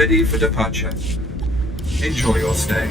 ready for departure. Enjoy your stay.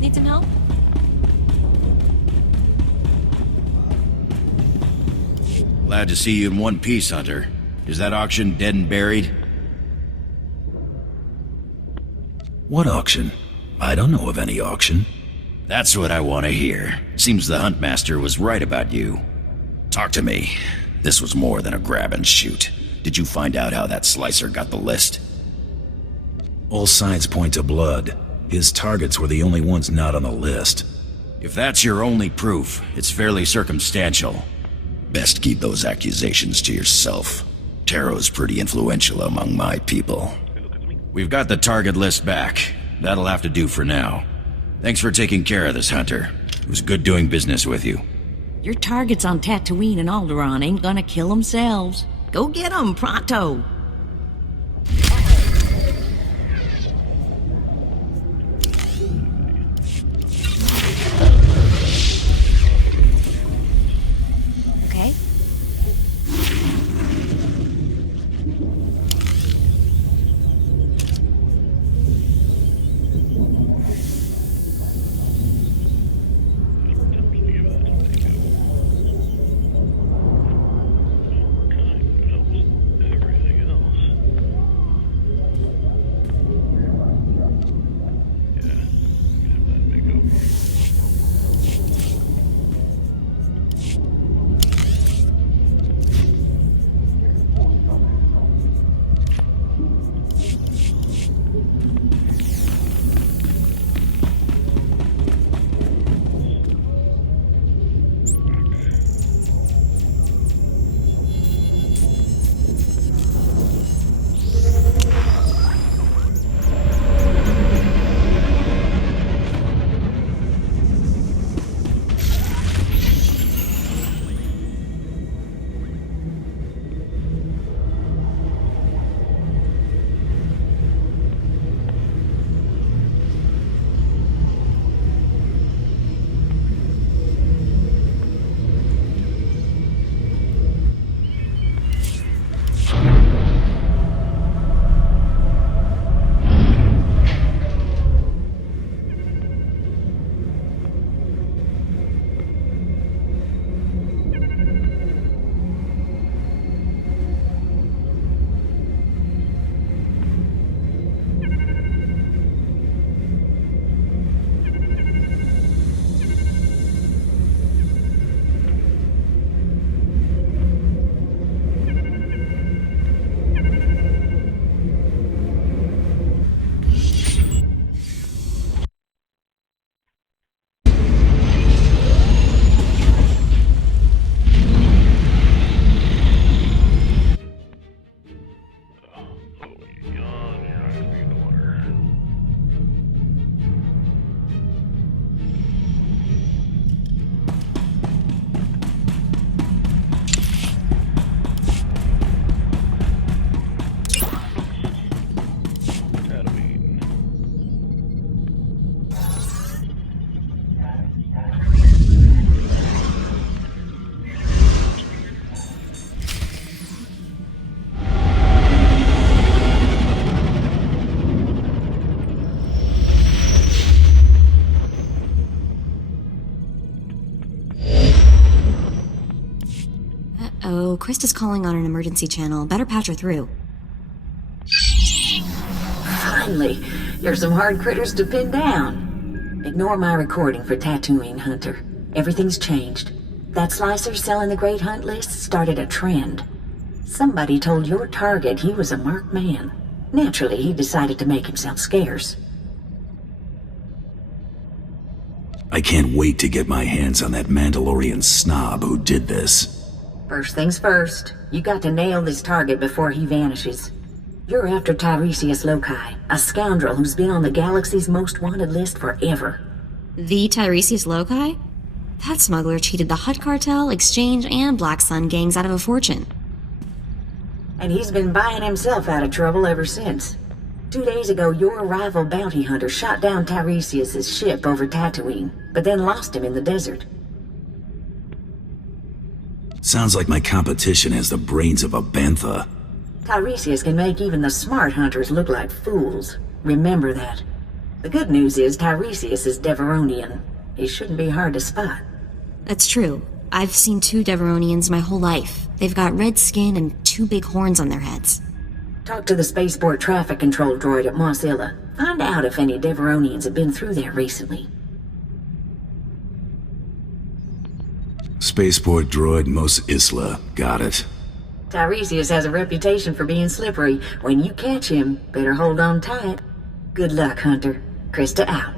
Need some help? Glad to see you in one piece, Hunter. Is that auction dead and buried? What auction? I don't know of any auction. That's what I want to hear. Seems the Huntmaster was right about you. Talk to me. This was more than a grab and shoot. Did you find out how that Slicer got the list? All signs point to Blood. His targets were the only ones not on the list. If that's your only proof, it's fairly circumstantial. Best keep those accusations to yourself. Taro's pretty influential among my people. We've got the target list back. That'll have to do for now. Thanks for taking care of this, Hunter. It was good doing business with you. Your targets on Tatooine and Alderaan ain't gonna kill themselves. Go get 'em, pronto! Okay. Krista's calling on an emergency channel. Better patch her through. Finally, there's some hard critters to pin down. Ignore my recording for Tatooine, Hunter. Everything's changed. That slicer selling the Great Hunt list started a trend. Somebody told your target he was a marked man. Naturally, he decided to make himself scarce. I can't wait to get my hands on that Mandalorian snob who did this. First things first, you got to nail this target before he vanishes. You're after Tiresias Loci, a scoundrel who's been on the galaxy's most wanted list forever. The Tiresias Loci? That smuggler cheated the Hutt Cartel, Exchange, and Black Sun gangs out of a fortune. And he's been buying himself out of trouble ever since. 2 days ago, your rival bounty hunter shot down Tiresias' ship over Tatooine, but then lost him in the desert. Sounds like my competition has the brains of a bantha. Tiresias can make even the smart hunters look like fools. Remember that. The good news is Tiresias is Deveronian. He shouldn't be hard to spot. That's true. I've seen 2 Deveronians my whole life. They've got red skin and 2 big horns on their heads. Talk to the spaceport traffic control droid at Mos Illa. Find out if any Deveronians have been through there recently. Spaceport droid Mos Isla. Got it. Tiresias has a reputation for being slippery. When you catch him, better hold on tight. Good luck, Hunter. Krista out.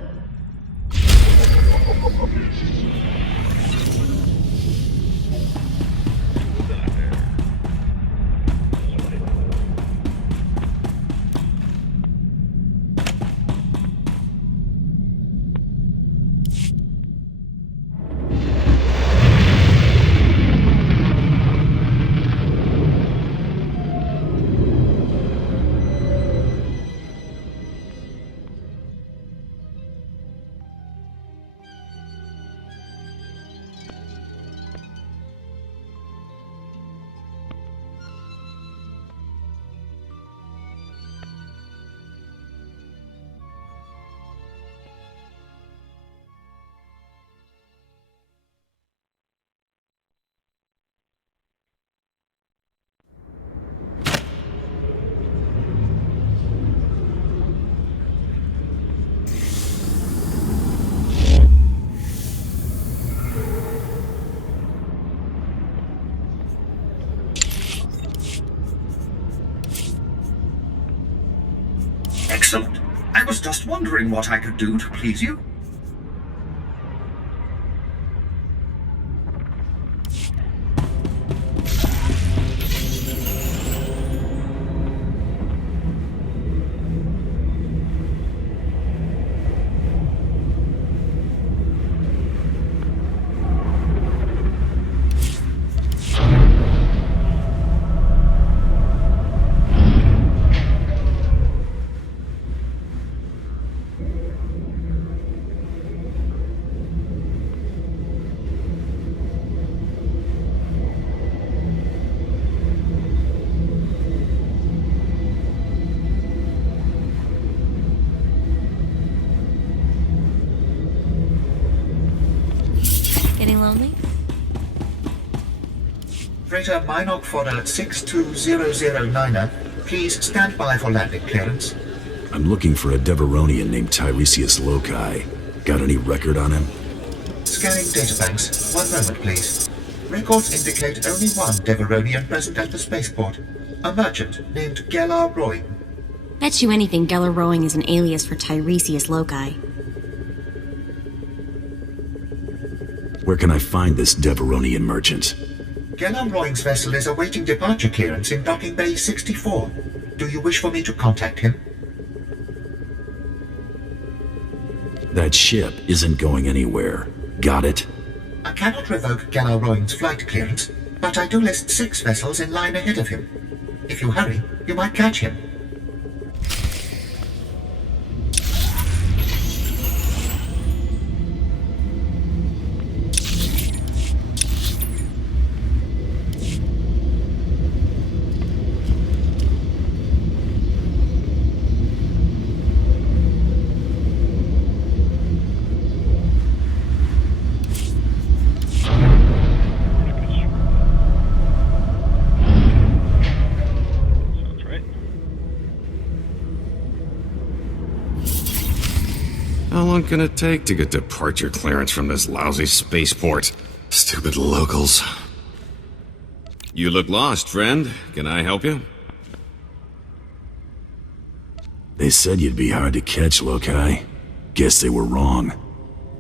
Excellent. I was just wondering what I could do to please you. Getting lonely? Freighter Minok Fodder 62009er, please stand by for landing clearance. I'm looking for a Deveronian named Tiresias Loci. Got any record on him? Scanning databanks. 1 moment, please. Records indicate only one Deveronian present at the spaceport. A merchant named Gelar Roy. Bet you anything Geller Rowing is an alias for Tiresias Loci. Where can I find this Deveronian merchant? Gelar Roy's vessel is awaiting departure clearance in Docking Bay 64. Do you wish for me to contact him? That ship isn't going anywhere. Got it? I cannot revoke Gelar Roy's flight clearance, but I do list 6 vessels in line ahead of him. If you hurry, you might catch him. How long can it take to get departure clearance from this lousy spaceport? Stupid locals. You look lost, friend. Can I help you? They said you'd be hard to catch, Lokai. Guess they were wrong.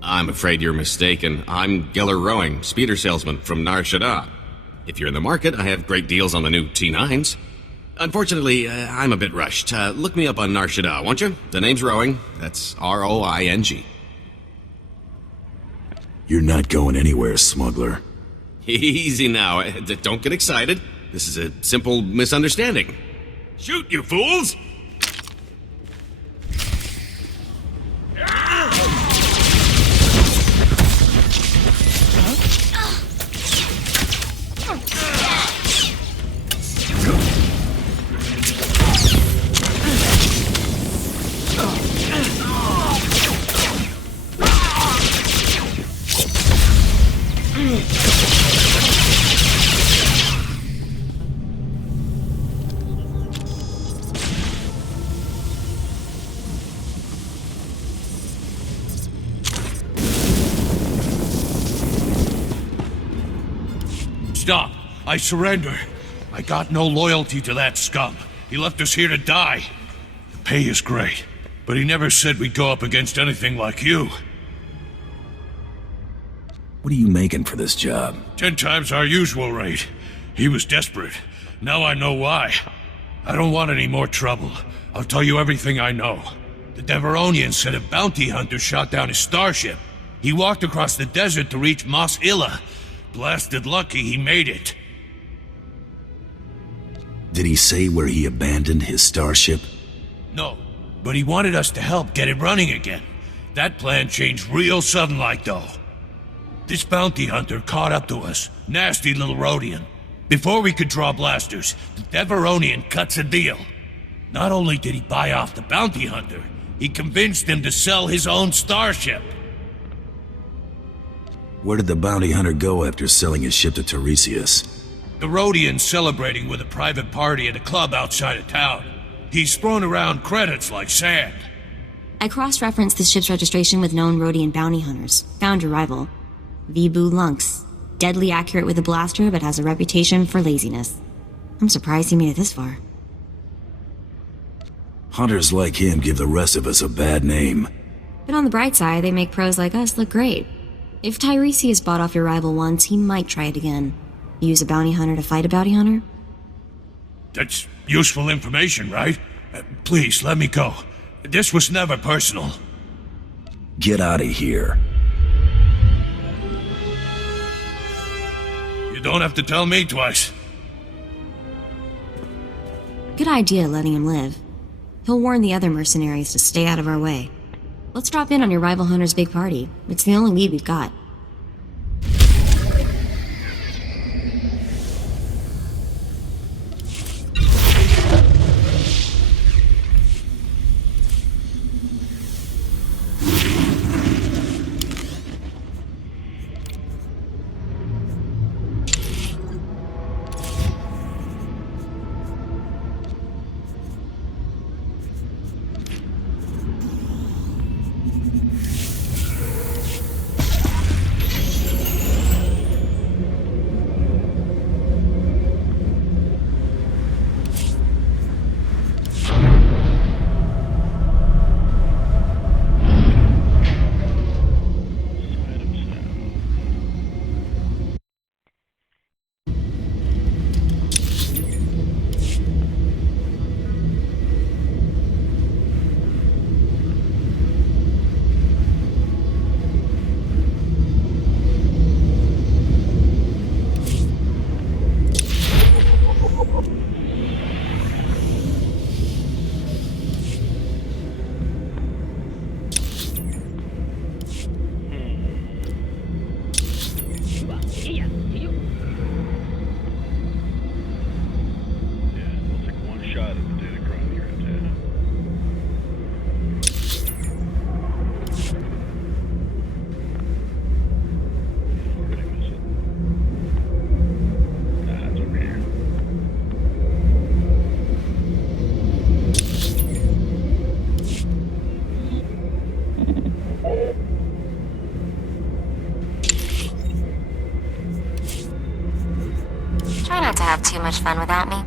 I'm afraid you're mistaken. I'm Geller Rowing, speeder salesman from Nar Shaddaa. If you're in the market, I have great deals on the new T9s. Unfortunately, I'm a bit rushed. Look me up on Nar Shaddaa, won't you? The name's Rowing. That's R-O-I-N-G. You're not going anywhere, smuggler. Easy now. Don't get excited. This is a simple misunderstanding. Shoot, you fools! Stop. I surrender. I got no loyalty to that scum. He left us here to die. The pay is great, but he never said we'd go up against anything like you. What are you making for this job? 10 times our usual rate. He was desperate. Now I know why. I don't want any more trouble. I'll tell you everything I know. The Deveronian said a bounty hunter shot down his starship. He walked across the desert to reach Mos Illa. Blasted lucky he made it. Did he say where he abandoned his starship? No, but he wanted us to help get it running again. That plan changed real sudden like though. This bounty hunter caught up to us. Nasty little Rodian. Before we could draw blasters, the Deveronian cuts a deal. Not only did he buy off the bounty hunter, he convinced him to sell his own starship. Where did the bounty hunter go after selling his ship to Tiresias? The Rodian's celebrating with a private party at a club outside of town. He's thrown around credits like sand. I cross-referenced the ship's registration with known Rhodian bounty hunters. Found your rival. Vibu Lunx. Deadly accurate with a blaster, but has a reputation for laziness. I'm surprised he made it this far. Hunters like him give the rest of us a bad name. But on the bright side, they make pros like us look great. If Tiresias bought off your rival once, he might try it again. Use a bounty hunter to fight a bounty hunter? That's useful information, right? Please, let me go. This was never personal. Get out of here. You don't have to tell me twice. Good idea letting him live. He'll warn the other mercenaries to stay out of our way. Let's drop in on your rival hunter's big party. It's the only lead we've got. much fun without me?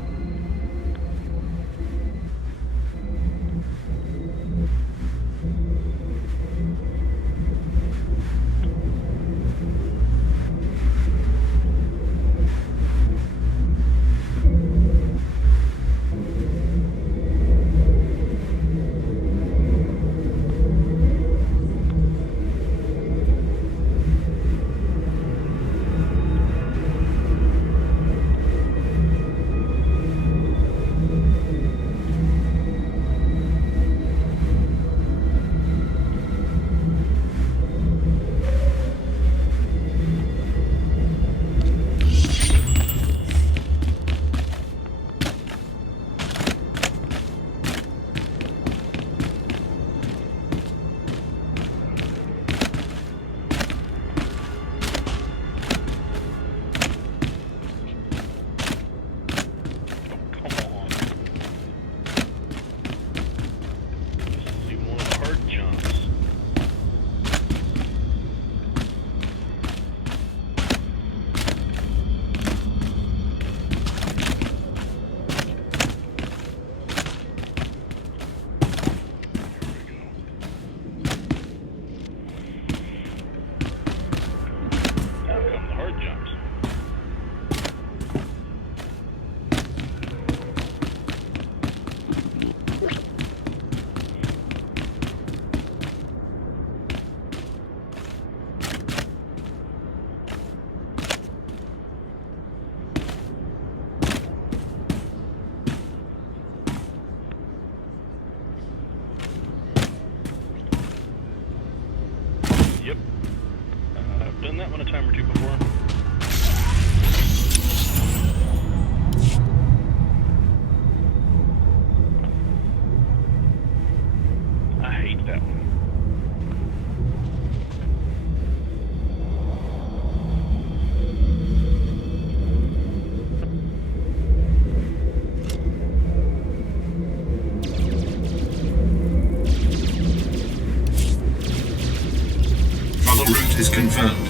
Done that one a time or two before. I hate that one. Travel route is confirmed.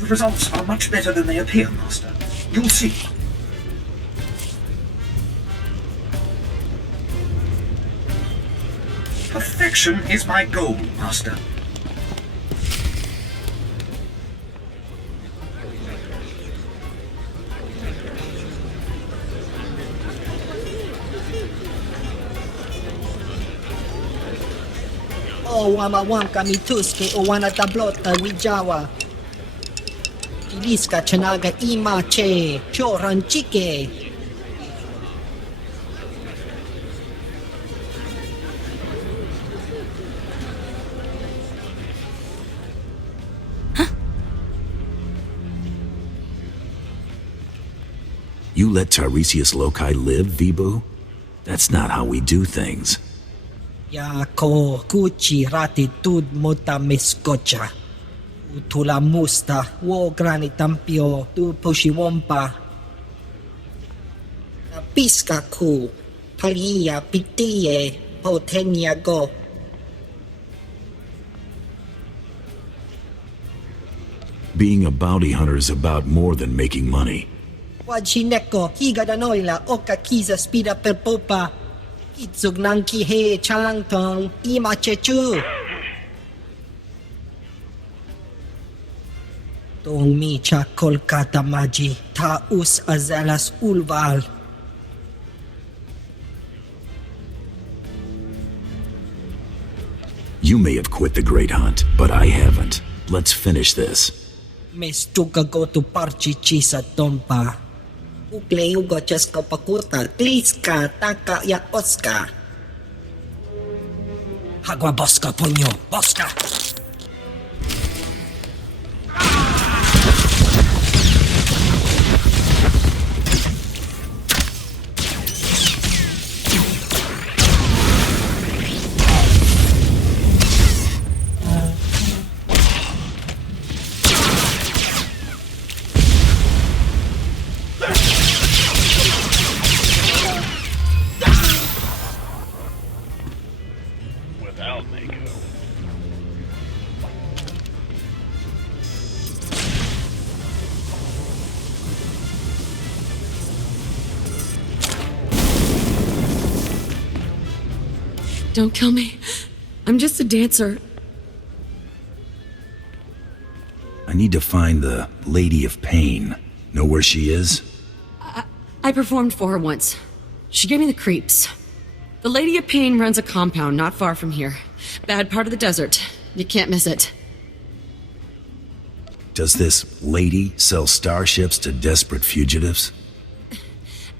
The results are much better than they appear, Master. You'll see. Perfection is my goal, Master. O Wamawamka Mituske o Wanatablota Wijawa. Iliska Chanaga Imache Choranchike. You let Tiresias Loci live, Vibu? That's not how we do things. Yako Kuchi Ratitud Mota Miskocha. Tula Musta Wo Granitampio Tu Pushiwompa. Piska Ku Palia Pitie Potenia Go. Being a bounty hunter is about more than making money. Wajineko Higadanoila Oka Kiza Spida per Popa. Itsug Nanki He Changtong Imachechu. To Tong Micha Kolkata Maji Taus Azelas Ulval. You may have quit the Great Hunt, but I haven't. Let's finish this. Mestuka go to Parchichi sa Tompa. Uklei ugo cheska pakuta, kliska, taka ya oska. Hagwa boska punyo, boska. Without Mako. Don't kill me. I'm just a dancer. I need to find the Lady of Pain. Know where she is? I performed for her once. She gave me the creeps. The Lady of Pain runs a compound not far from here. Bad part of the desert. You can't miss it. Does this lady sell starships to desperate fugitives?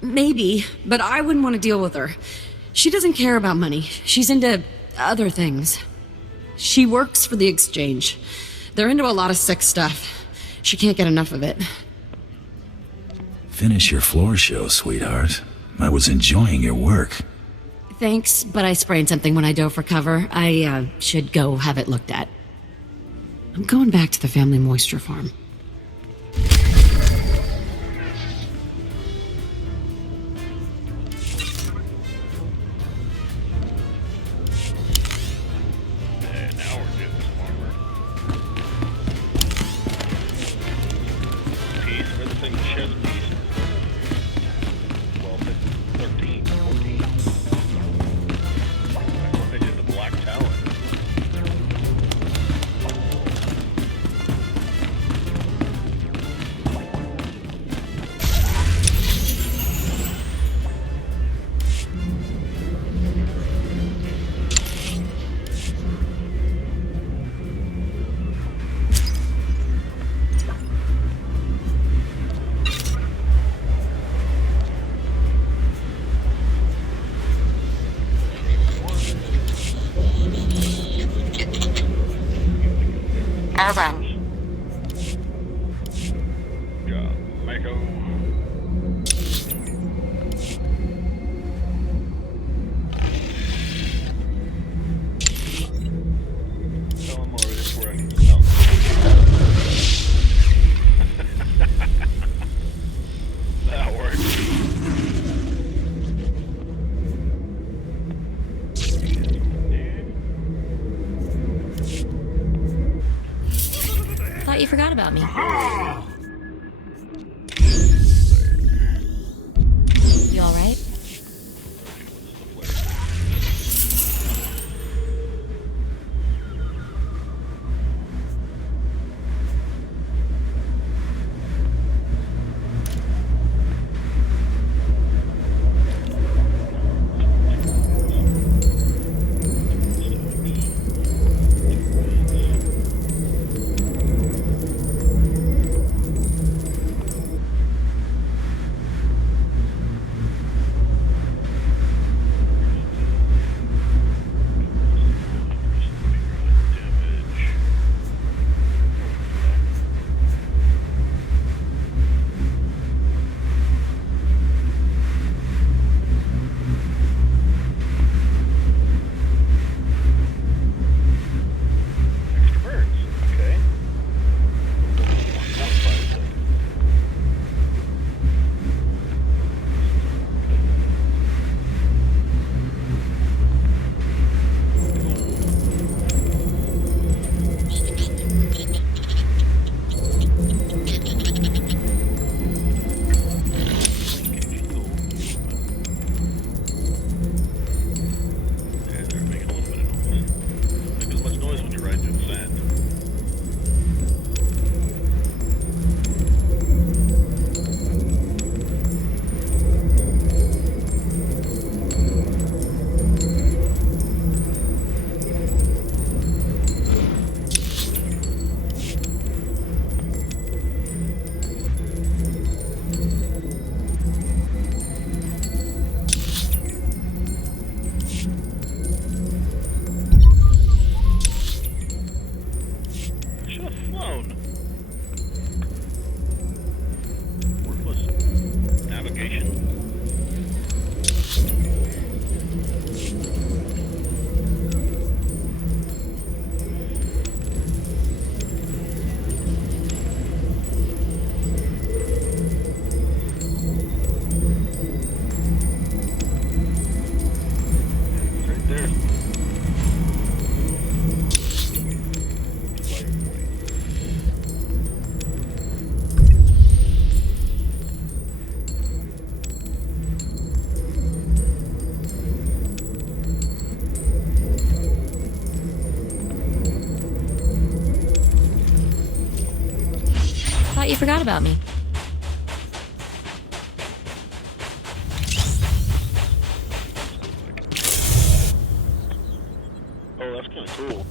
Maybe, but I wouldn't want to deal with her. She doesn't care about money. She's into other things. She works for the exchange. They're into a lot of sick stuff. She can't get enough of it. Finish your floor show, sweetheart. I was enjoying your work. Thanks, but I sprained something when I dove for cover. I should go have it looked at. I'm going back to the family moisture farm. And now we're getting this farmer. Piece for the same chess piece. 12, 13, 14. That's what they did the Black Talon. Over. Good job, Mako. Tell him already where I need to know. That works. Thought you forgot about me. You alright? forgot about me. Oh, that's kind of cool.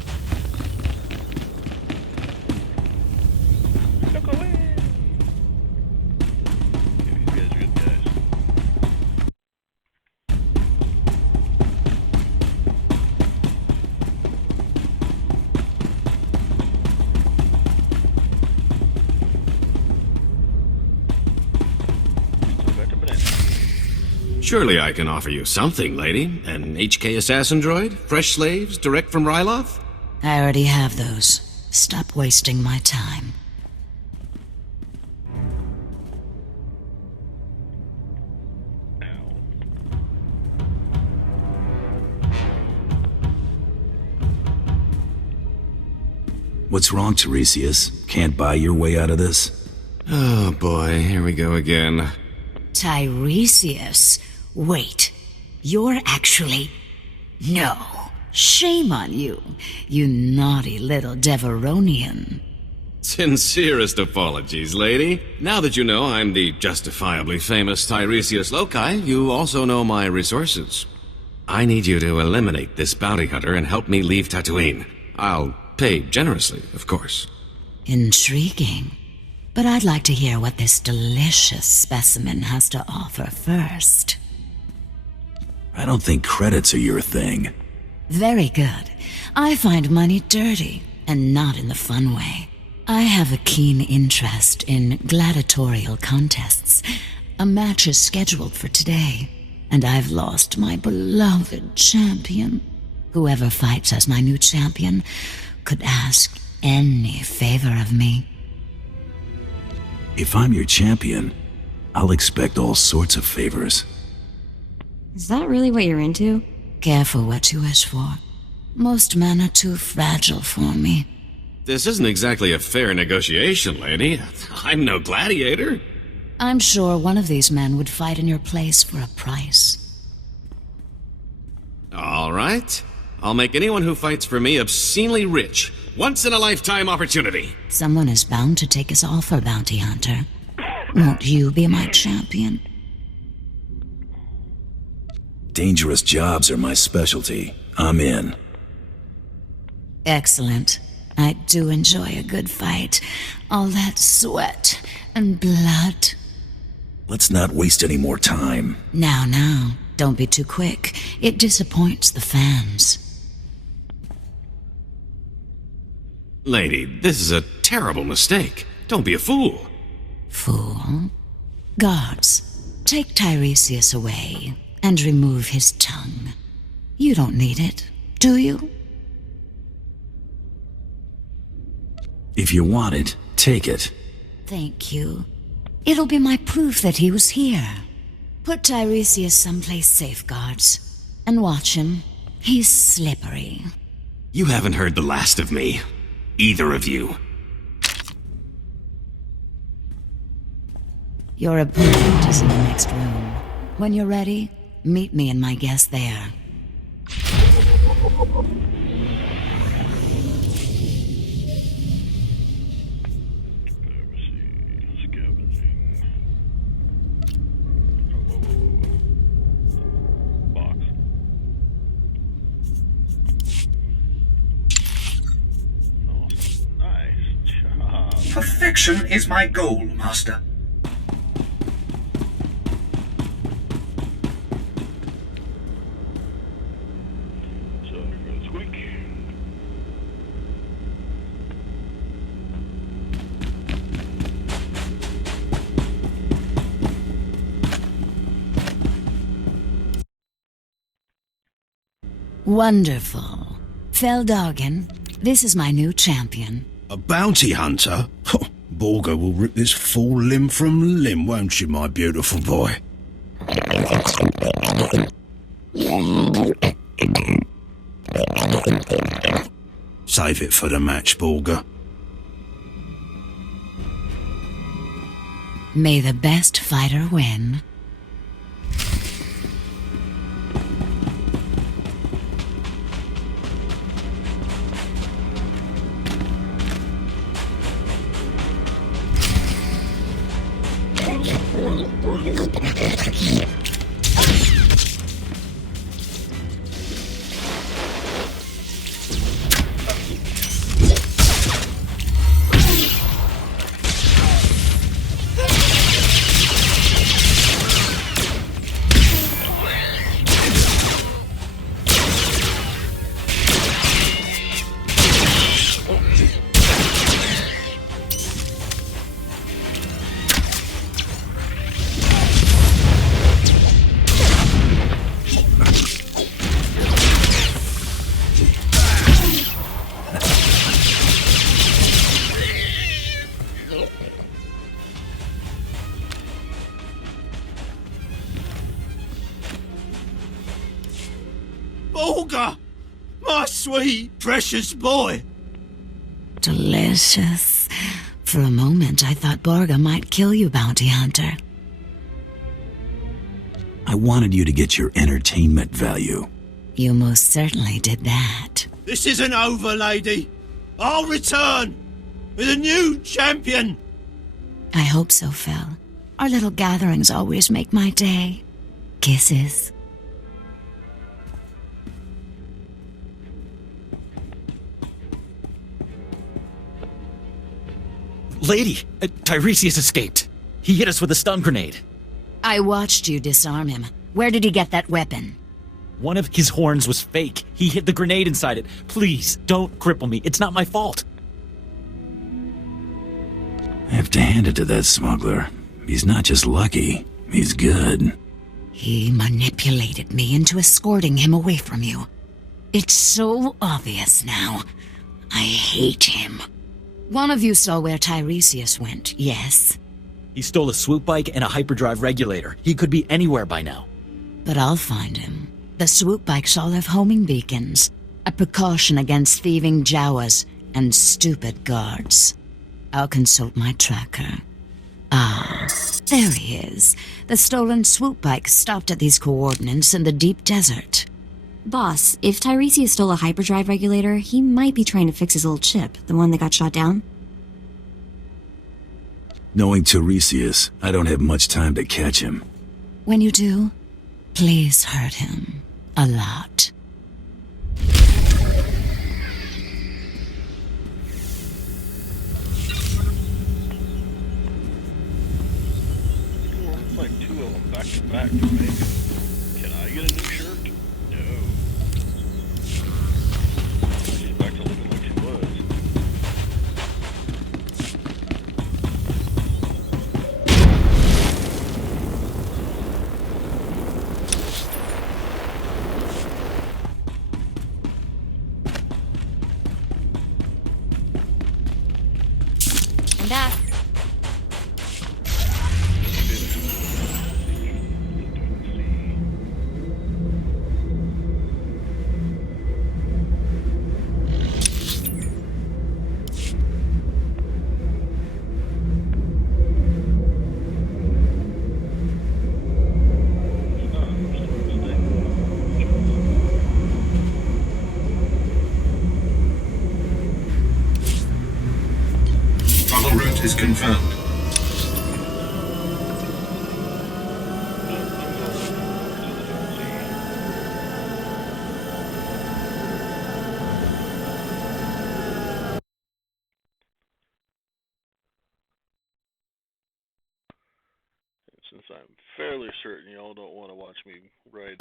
Look away. Yeah, these guys are good guys. Still got the banana. Surely I can offer you something, lady. An HK assassin droid? Fresh slaves, direct from Ryloth? I already have those. Stop wasting my time. What's wrong, Tiresias? Can't buy your way out of this? Oh boy, here we go again. Tiresias? Wait. You're actually... No. Shame on you, you naughty little Deveronian. Sincerest apologies, lady. Now that you know I'm the justifiably famous Tiresias Loci, you also know my resources. I need you to eliminate this bounty hunter and help me leave Tatooine. I'll pay generously, of course. Intriguing. But I'd like to hear what this delicious specimen has to offer first. I don't think credits are your thing. Very good. I find money dirty, and not in the fun way. I have a keen interest in gladiatorial contests. A match is scheduled for today, and I've lost my beloved champion. Whoever fights as my new champion could ask any favor of me. If I'm your champion, I'll expect all sorts of favors. Is that really what you're into? Careful what you wish for. Most men are too fragile for me. This isn't exactly a fair negotiation, lady. I'm no gladiator. I'm sure one of these men would fight in your place for a price. All right. I'll make anyone who fights for me obscenely rich. Once-in-a-lifetime opportunity. Someone is bound to take his offer, Bounty Hunter. Won't you be my champion? Dangerous jobs are my specialty. I'm in. Excellent. I do enjoy a good fight. All that sweat and blood. Let's not waste any more time. Now, don't be too quick. It disappoints the fans. Lady, this is a terrible mistake. Don't be a fool. Fool? Guards, take Tiresias away and remove his tongue. You don't need it, do you? If you want it, take it. Thank you. It'll be my proof that he was here. Put Tiresias someplace safe, guards, and watch him. He's slippery. You haven't heard the last of me. Either of you. Your opponent is in the next room. When you're ready, meet me and my guest there. Perfection is my goal, Master. So, this week. Wonderful. Feldhagen, this is my new champion. A bounty hunter? Borga will rip this fool limb from limb, won't you, my beautiful boy? Save it for the match, Borga. May the best fighter win. Olga! My sweet, precious boy! Delicious. For a moment, I thought Borga might kill you, Bounty Hunter. I wanted you to get your entertainment value. You most certainly did that. This isn't over, lady. I'll return with a new champion. I hope so, Phil. Our little gatherings always make my day. Kisses. Lady, Tiresias escaped. He hit us with a stun grenade. I watched you disarm him. Where did he get that weapon? One of his horns was fake. He hid the grenade inside it. Please, don't cripple me. It's not my fault. I have to hand it to that smuggler. He's not just lucky, he's good. He manipulated me into escorting him away from you. It's so obvious now. I hate him. One of you saw where Tiresias went, yes? He stole a swoop bike and a hyperdrive regulator. He could be anywhere by now. But I'll find him. The swoop bikes all have homing beacons. A precaution against thieving Jawas and stupid guards. I'll consult my tracker. Ah, there he is. The stolen swoop bike stopped at these coordinates in the deep desert. Boss, if Tiresias stole a hyperdrive regulator, he might be trying to fix his old ship, the one that got shot down. Knowing Tiresias, I don't have much time to catch him. When you do, please hurt him. A lot. It's like two of them back to back for me. Can I get a new shirt? No. She's back to looking like she was. I'm back. Tunnel route is confirmed. Since I'm fairly certain y'all don't want to watch me ride.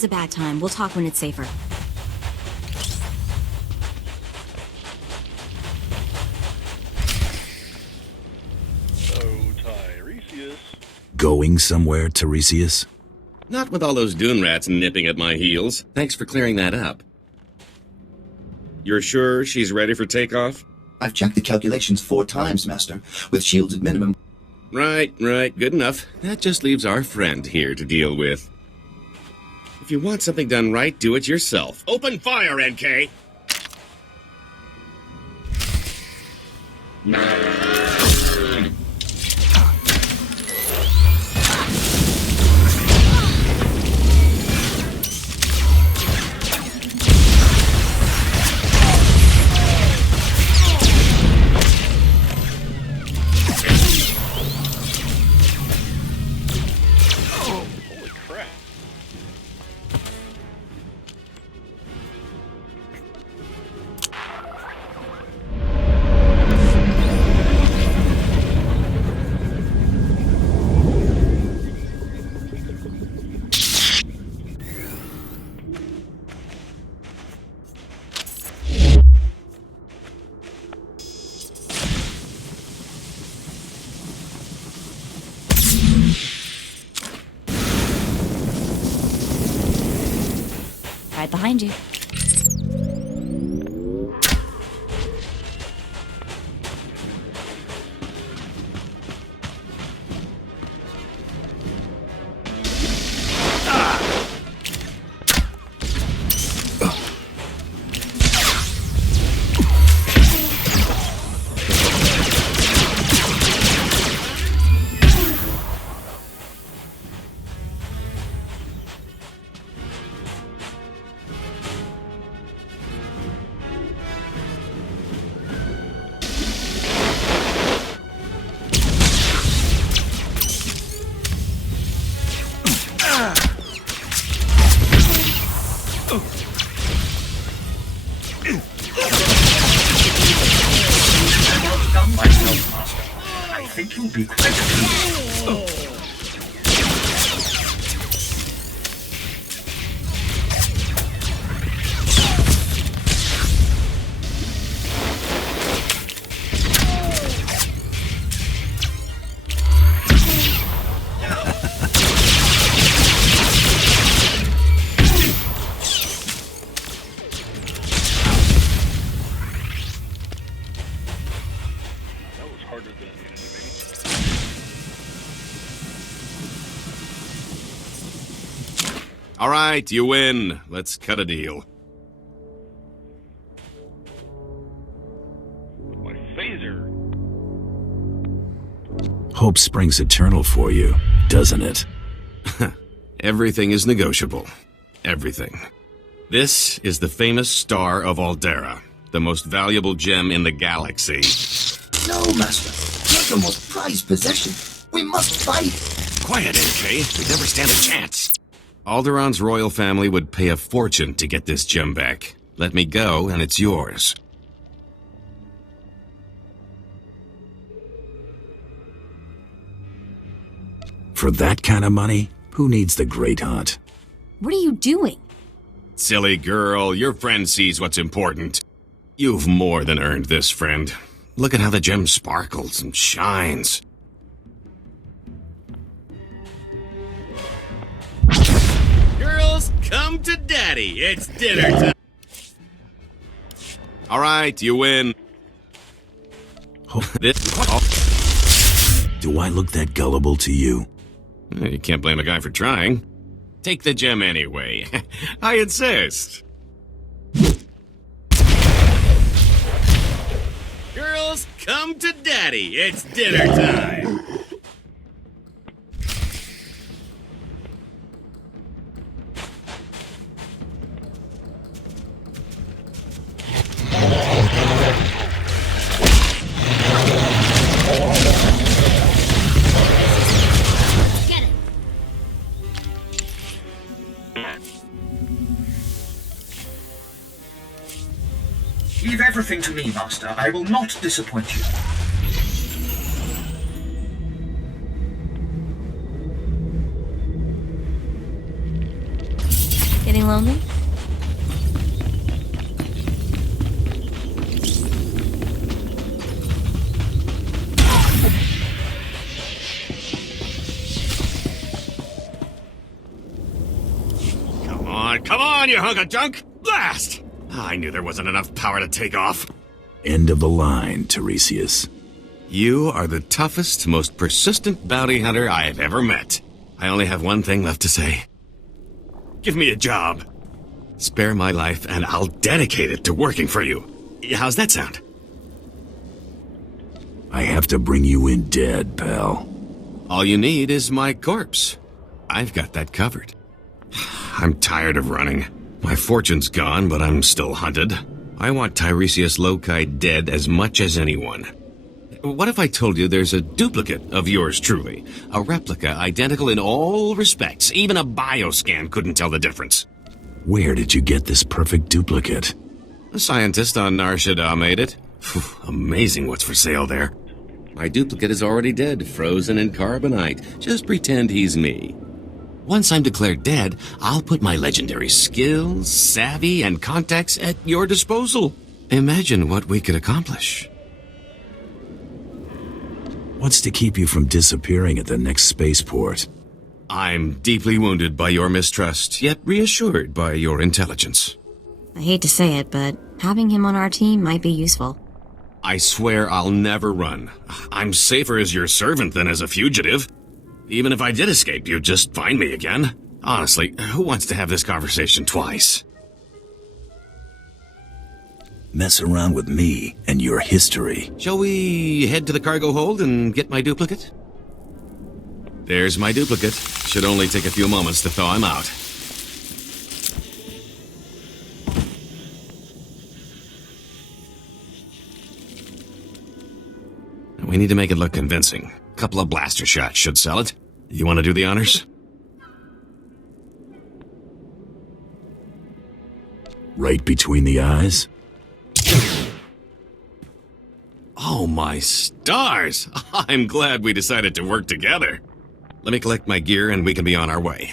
is a bad time. We'll talk when it's safer. Going somewhere, Tiresias? Not with all those dune rats nipping at my heels. Thanks for clearing that up. You're sure she's ready for takeoff? I've checked the calculations 4 times, Master, with shields at minimum. Right. Good enough. That just leaves our friend here to deal with. If you want something done right, do it yourself. Open fire, NK! Right behind you. I think you'll be quite pleased. All right, you win. Let's cut a deal. My phaser. Hope springs eternal for you, doesn't it? Everything is negotiable. Everything. This is the famous Star of Aldera, the most valuable gem in the galaxy. No, Master. Not your most prized possession. We must fight. Quiet, NK. We'd never stand a chance. Alderon's royal family would pay a fortune to get this gem back. Let me go, and it's yours. For that kind of money, who needs the Great Hunt? What are you doing? Silly girl, your friend sees what's important. You've more than earned this, friend. Look at how the gem sparkles and shines. Girls, come to daddy. It's dinner time. All right, you win. Do I look that gullible to you? You can't blame a guy for trying. Take the gem anyway. I insist. Girls, come to daddy. It's dinner time. Leave everything to me, Master. I will not disappoint you. lonely? Come on, you hunk of junk! Blast! I knew there wasn't enough power to take off. End of the line, Tiresias. You are the toughest, most persistent bounty hunter I have ever met. I only have one thing left to say. Give me a job. Spare my life and I'll dedicate it to working for you. How's that sound? I have to bring you in dead, pal. All you need is my corpse. I've got that covered. I'm tired of running. My fortune's gone, but I'm still hunted. I want Tiresias Loci dead as much as anyone. What if I told you there's a duplicate of yours truly? A replica identical in all respects. Even a bioscan couldn't tell the difference. Where did you get this perfect duplicate? A scientist on Nar Shaddaa made it. Amazing what's for sale there. My duplicate is already dead, frozen in carbonite. Just pretend he's me. Once I'm declared dead, I'll put my legendary skills, savvy, and contacts at your disposal. Imagine what we could accomplish. What's to keep you from disappearing at the next spaceport? I'm deeply wounded by your mistrust, yet reassured by your intelligence. I hate to say it, but having him on our team might be useful. I swear I'll never run. I'm safer as your servant than as a fugitive. Even if I did escape, you'd just find me again. Honestly, who wants to have this conversation twice? Mess around with me and your history. Shall we head to the cargo hold and get my duplicate? There's my duplicate. Should only take a few moments to thaw him out. We need to make it look convincing. A couple of blaster shots should sell it. You want to do the honors? Right between the eyes? Oh, my stars! I'm glad we decided to work together. Let me collect my gear and we can be on our way.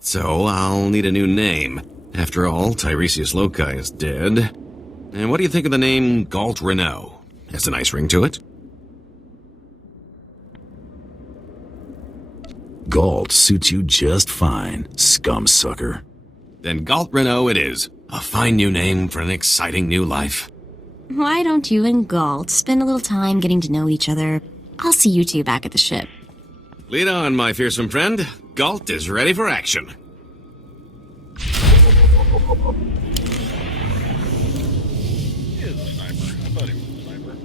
So, I'll need a new name. After all, Tiresias Loci is dead. And what do you think of the name Galt Renault? Has a nice ring to it. Galt suits you just fine, scumsucker. Then Galt Renault it is. A fine new name for an exciting new life. Why don't you and Galt spend a little time getting to know each other? I'll see you two back at the ship. Lead on, my fearsome friend. Galt is ready for action. He is a sniper. I thought he was a sniper.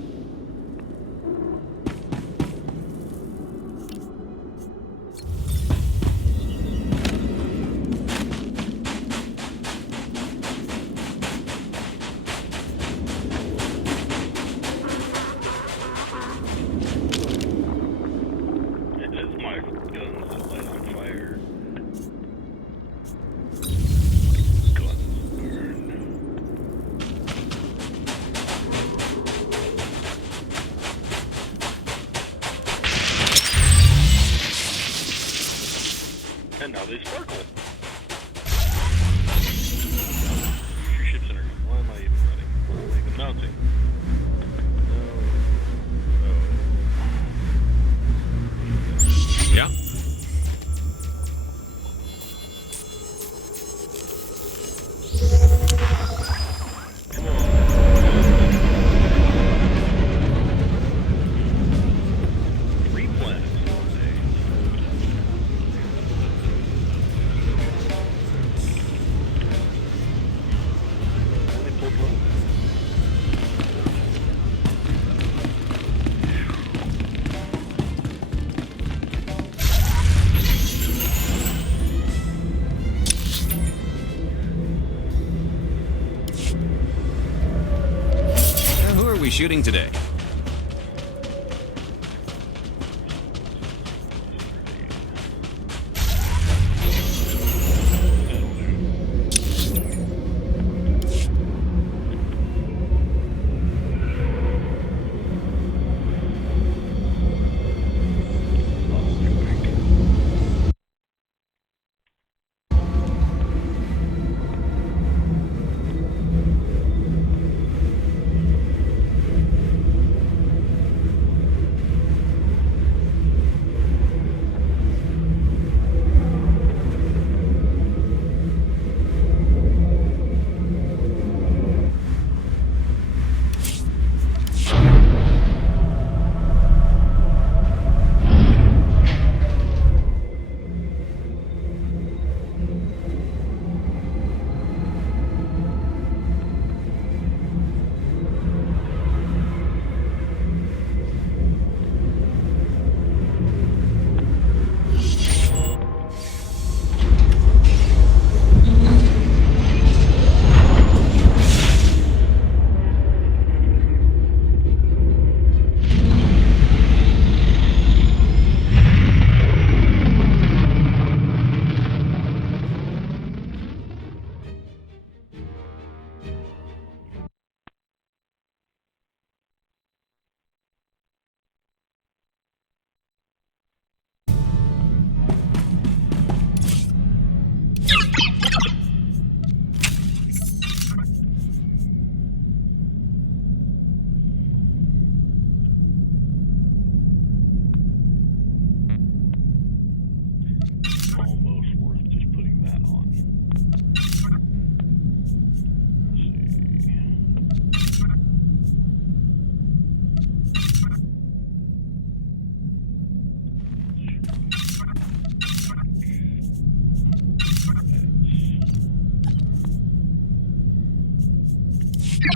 It is my guns that light on fire. Guns burn. And now they sparkle. Three ships in her. Why am I even running? Why am I even mounting? Yeah? Three planets today. Only pulled one. Who are we shooting today? Yep,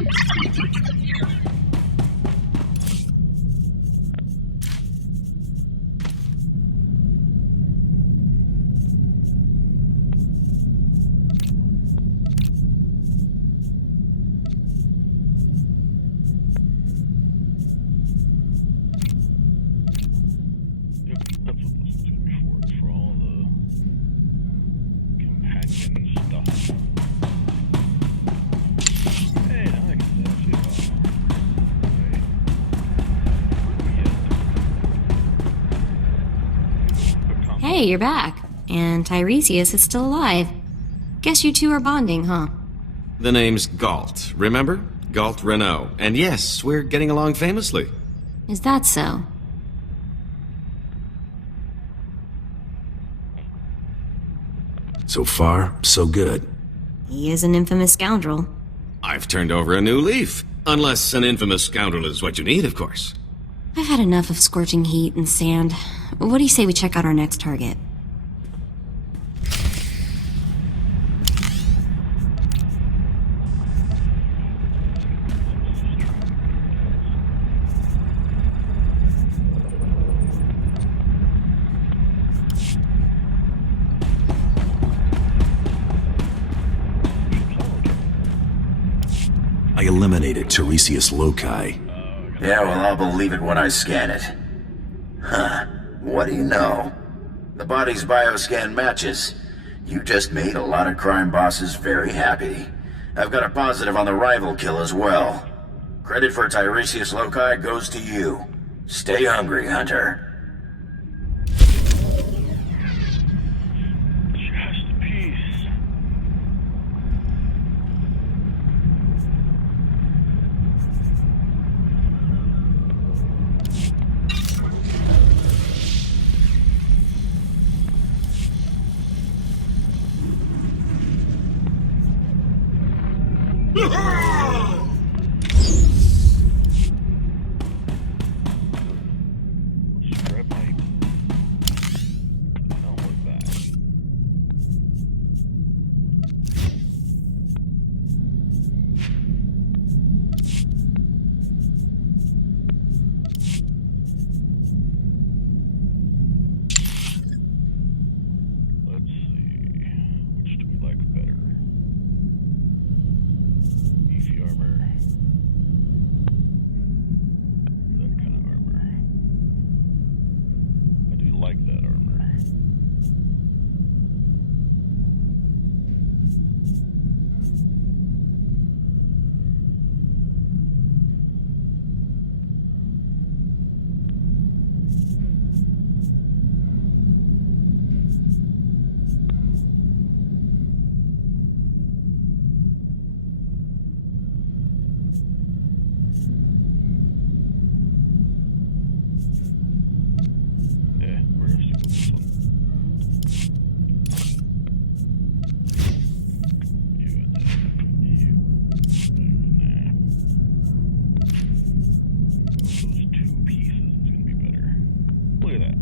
that's what this is gonna be for. It's for all the companion stuff. Hey, now I can see it all. Hey, you're back. And Tiresias is still alive. Guess you two are bonding, huh? The name's Galt, remember? Galt Renault. And yes, we're getting along famously. Is that so? So far, so good. He is an infamous scoundrel. I've turned over a new leaf. Unless an infamous scoundrel is what you need, of course. I've had enough of scorching heat and sand. What do you say we check out our next target? I eliminated Tiresias Loci. Yeah, well, I'll believe it when I scan it. Huh. What do you know? The body's bioscan matches. You just made a lot of crime bosses very happy. I've got a positive on the rival kill as well. Credit for Tiresias Loci goes to you. Stay hungry, Hunter. Just a piece. Scrap pipe. Don't look back. Let's see. Which do we like better? Beefy armor. That kind of armor. I do like that armor. Yeah, we're gonna stick with this one. You in there. You in there. Those two pieces is gonna be better. Look at that.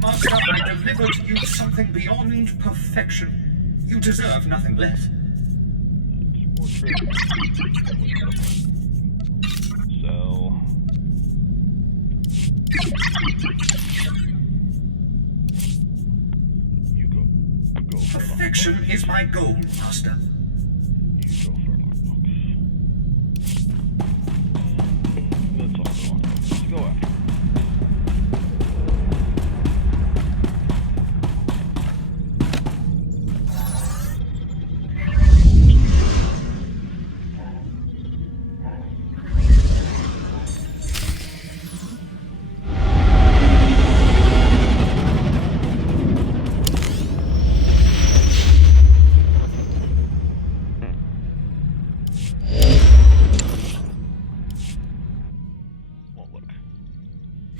Master, I delivered you something beyond perfection. You deserve nothing less. That's more true. Sell. You go. You go for a Perfection is my goal, Master. You go for a lockbox. That's all the lockboxes. Go after it.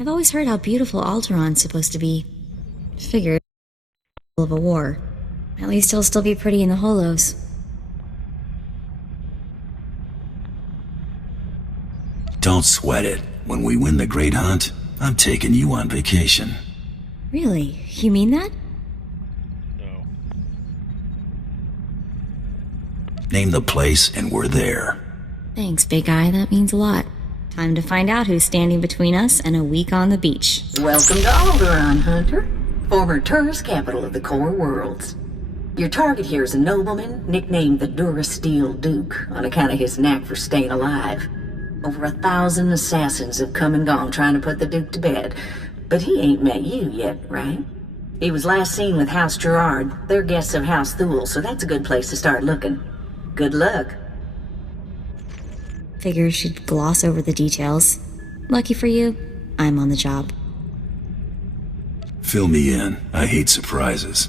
I've always heard how beautiful Alteron's supposed to be. Figured of a war. At least he'll still be pretty in the Holos. Don't sweat it. When we win the Great Hunt, I'm taking you on vacation. Really? You mean that? No. Name the place and we're there. Thanks, big guy. That means a lot. Time to find out who's standing between us and a week on the beach. Welcome to Alderaan, Hunter. Former tourist capital of the Core Worlds. Your target here is a nobleman nicknamed the Durasteel Duke on account of his knack for staying alive. Over 1,000 assassins have come and gone trying to put the Duke to bed, but he ain't met you yet, right? He was last seen with House Gerard. They're guests of House Thule, so that's a good place to start looking. Good luck. Figure she'd gloss over the details. Lucky for you, I'm on the job. Fill me in. I hate surprises.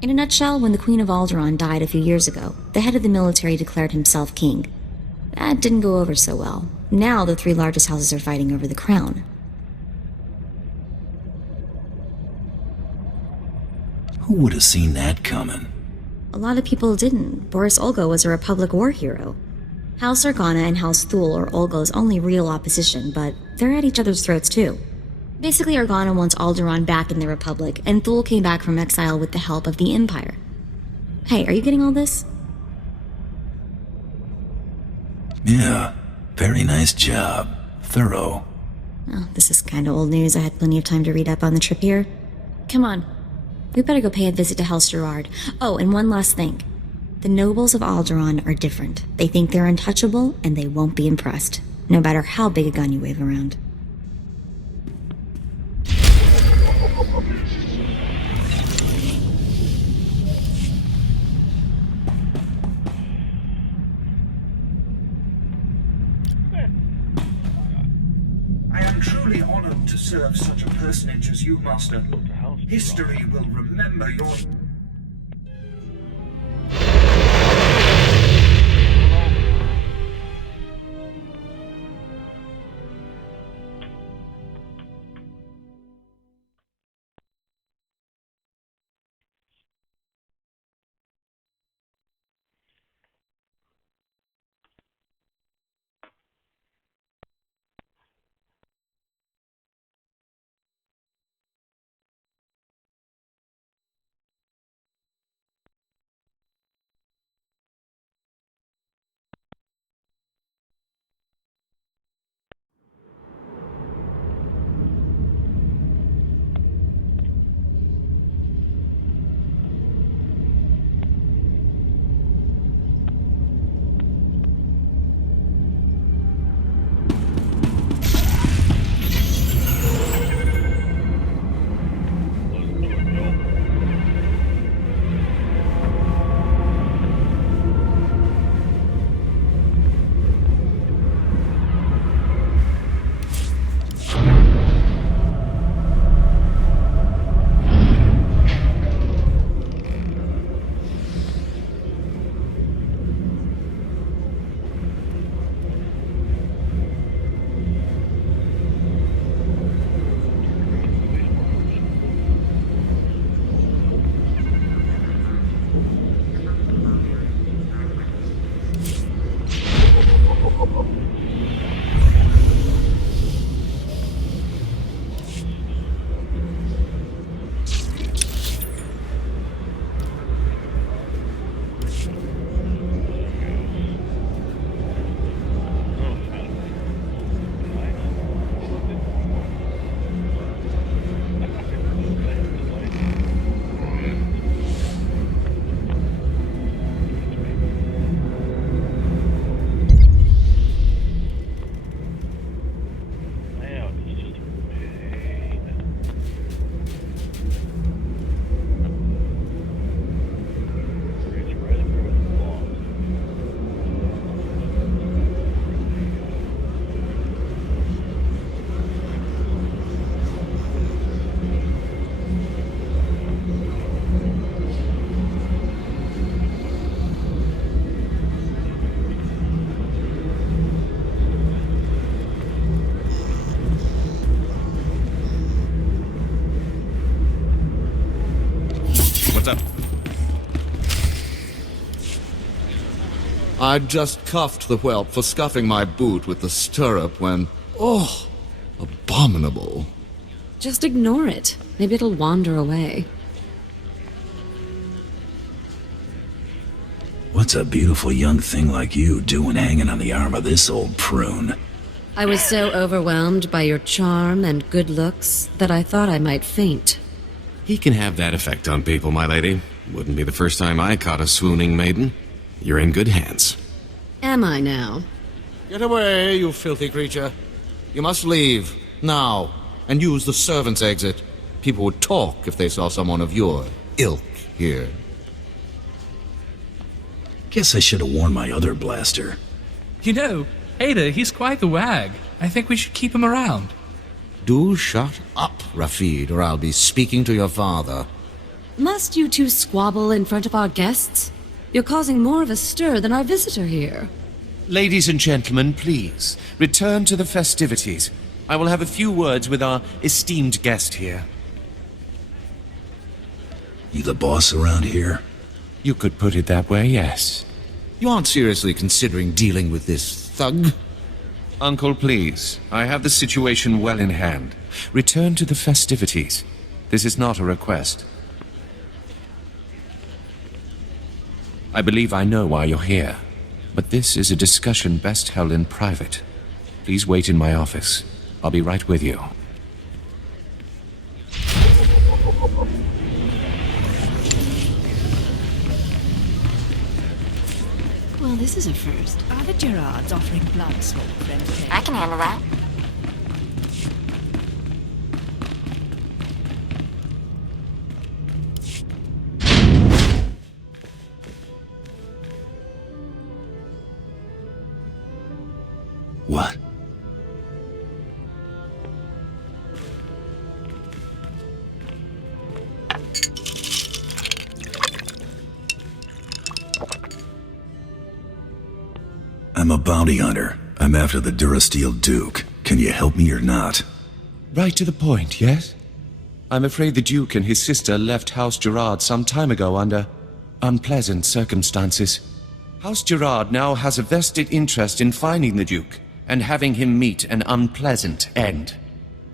In a nutshell, when the Queen of Alderaan died a few years ago, the head of the military declared himself king. That didn't go over so well. Now the 3 largest houses are fighting over the crown. Who would have seen that coming? A lot of people didn't. Boris Olga was a Republic war hero. House Organa and House Thule are Olga's only real opposition, but they're at each other's throats too. Basically, Organa wants Alderaan back in the Republic, and Thule came back from exile with the help of the Empire. Hey, are you getting all this? Yeah, very nice job. Thorough. Oh, this is kind of old news. I had plenty of time to read up on the trip here. Come on. We better go pay a visit to House Gerard. Oh, and one last thing. The nobles of Alderaan are different. They think they're untouchable, and they won't be impressed, no matter how big a gun you wave around. I am truly honored to serve such a personage as you, Master. History will remember your... I'd just cuffed the whelp for scuffing my boot with the stirrup when Oh, abominable. Just ignore it. Maybe it'll wander away. What's a beautiful young thing like you doing hanging on the arm of this old prune? I was so overwhelmed by your charm and good looks that I thought I might faint. He can have that effect on people, my lady. Wouldn't be the first time I caught a swooning maiden. You're in good hands. Am I now? Get away, you filthy creature. You must leave, now, and use the servants' exit. People would talk if they saw someone of your ilk here. Guess I should have worn my other blaster. You know, Ada, he's quite the wag. I think we should keep him around. Do shut up, Rafid, or I'll be speaking to your father. Must you two squabble in front of our guests? You're causing more of a stir than our visitor here. Ladies and gentlemen, please, return to the festivities. I will have a few words with our esteemed guest here. You the boss around here? You could put it that way, yes. You aren't seriously considering dealing with this thug? Uncle, please. I have the situation well in hand. Return to the festivities. This is not a request. I believe I know why you're here, but this is a discussion best held in private. Please wait in my office. I'll be right with you. Well, this is a first. Are the Gerards offering blood swap for entertainment? I can handle that. What? I'm a bounty hunter. I'm after the Durasteel Duke. Can you help me or not? Right to the point, yes? I'm afraid the Duke and his sister left House Gerard some time ago under unpleasant circumstances. House Gerard now has a vested interest in finding the Duke and having him meet an unpleasant end.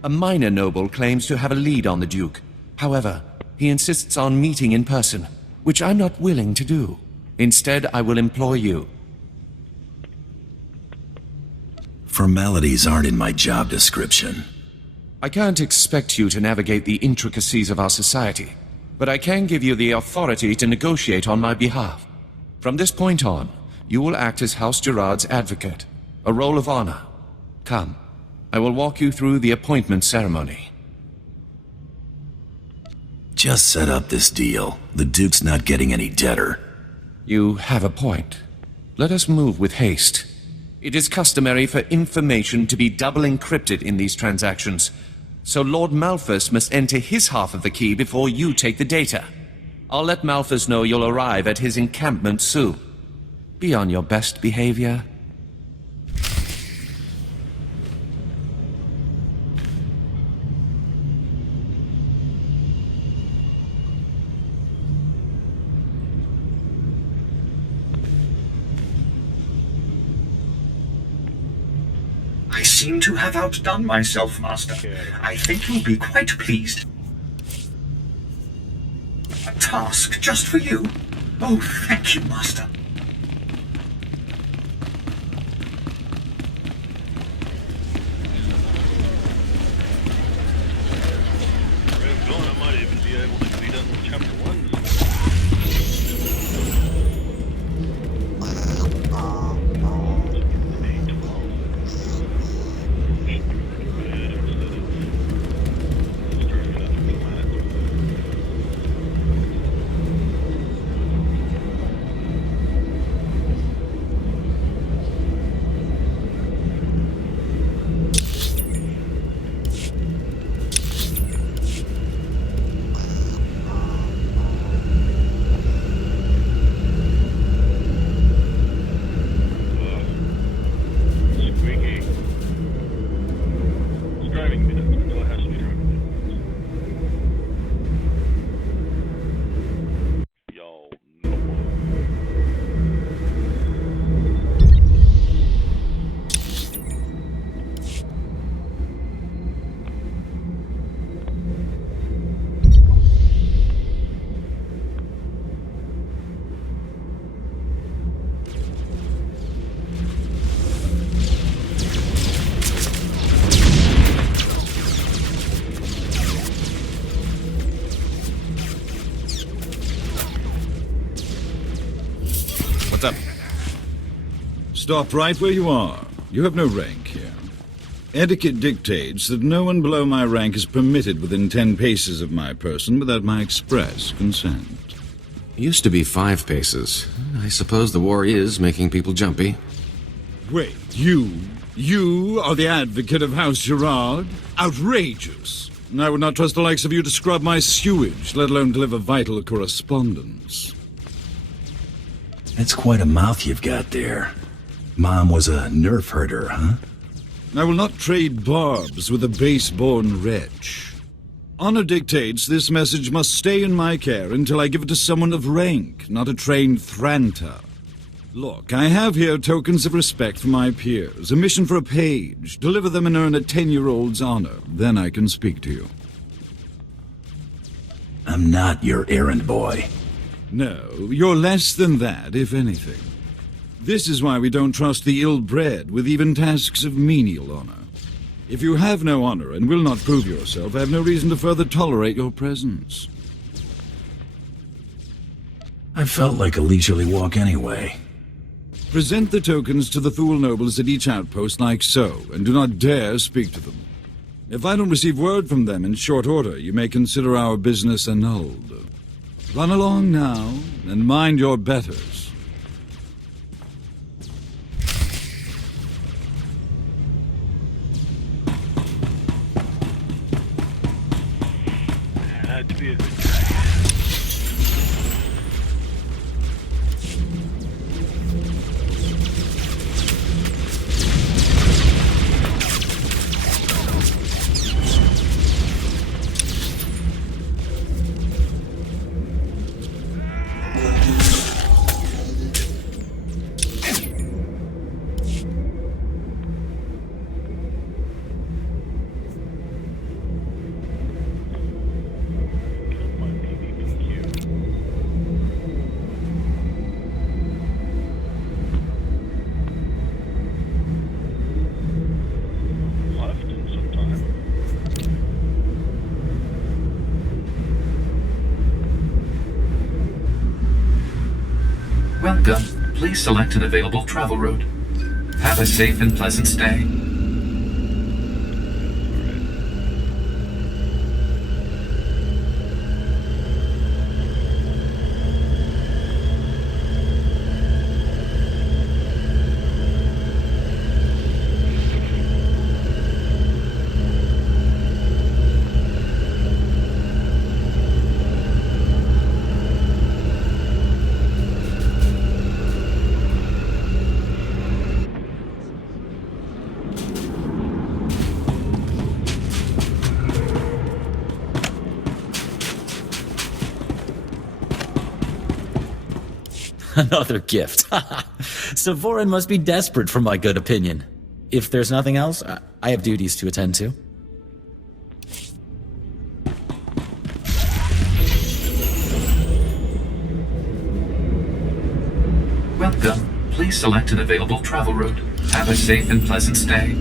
A minor noble claims to have a lead on the Duke. However, he insists on meeting in person, which I'm not willing to do. Instead, I will employ you. Formalities aren't in my job description. I can't expect you to navigate the intricacies of our society, but I can give you the authority to negotiate on my behalf. From this point on, you will act as House Gerard's advocate, a role of honor. Come, I will walk you through the appointment ceremony. Just set up this deal. The Duke's not getting any deader. You have a point. Let us move with haste. It is customary for information to be double encrypted in these transactions, so Lord Malphus must enter his half of the key before you take the data. I'll let Malphus know you'll arrive at his encampment soon. Be on your best behavior. I seem to have outdone myself, Master. I think you'll be quite pleased. A task just for you? Oh, thank you, Master. I might even be able to be done with chapter 1. What's up? Stop right where you are. You have no rank here. Etiquette dictates that no one below my rank is permitted within 10 paces of my person without my express consent. Used to be 5 paces. I suppose the war is making people jumpy. Wait, you are the advocate of House Gerard? Outrageous! I would not trust the likes of you to scrub my sewage, let alone deliver vital correspondence. That's quite a mouth you've got there. Mom was a nerf herder, huh? I will not trade barbs with a base-born wretch. Honor dictates this message must stay in my care until I give it to someone of rank, not a trained Thranta. Look, I have here tokens of respect for my peers, a mission for a page. Deliver them and earn a 10-year-old's honor. Then I can speak to you. I'm not your errand boy. No, you're less than that, if anything. This is why we don't trust the ill-bred with even tasks of menial honor. If you have no honor and will not prove yourself, I have no reason to further tolerate your presence. I felt like a leisurely walk anyway. Present the tokens to the Thule nobles at each outpost like so, and do not dare speak to them. If I don't receive word from them in short order, you may consider our business annulled. Run along now, and mind your betters. Had to be a good guy. Welcome. Please select an available travel route. Have a safe and pleasant stay. Another gift. Savorin must be desperate for my good opinion. If there's nothing else, I have duties to attend to. Welcome. Please select an available travel route. Have a safe and pleasant stay.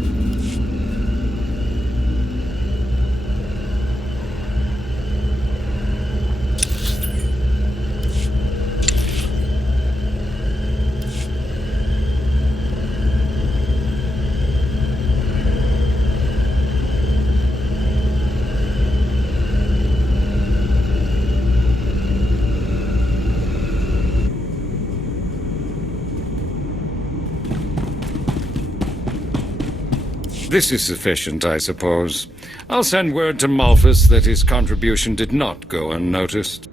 This is sufficient, I suppose. I'll send word to Malphus that his contribution did not go unnoticed.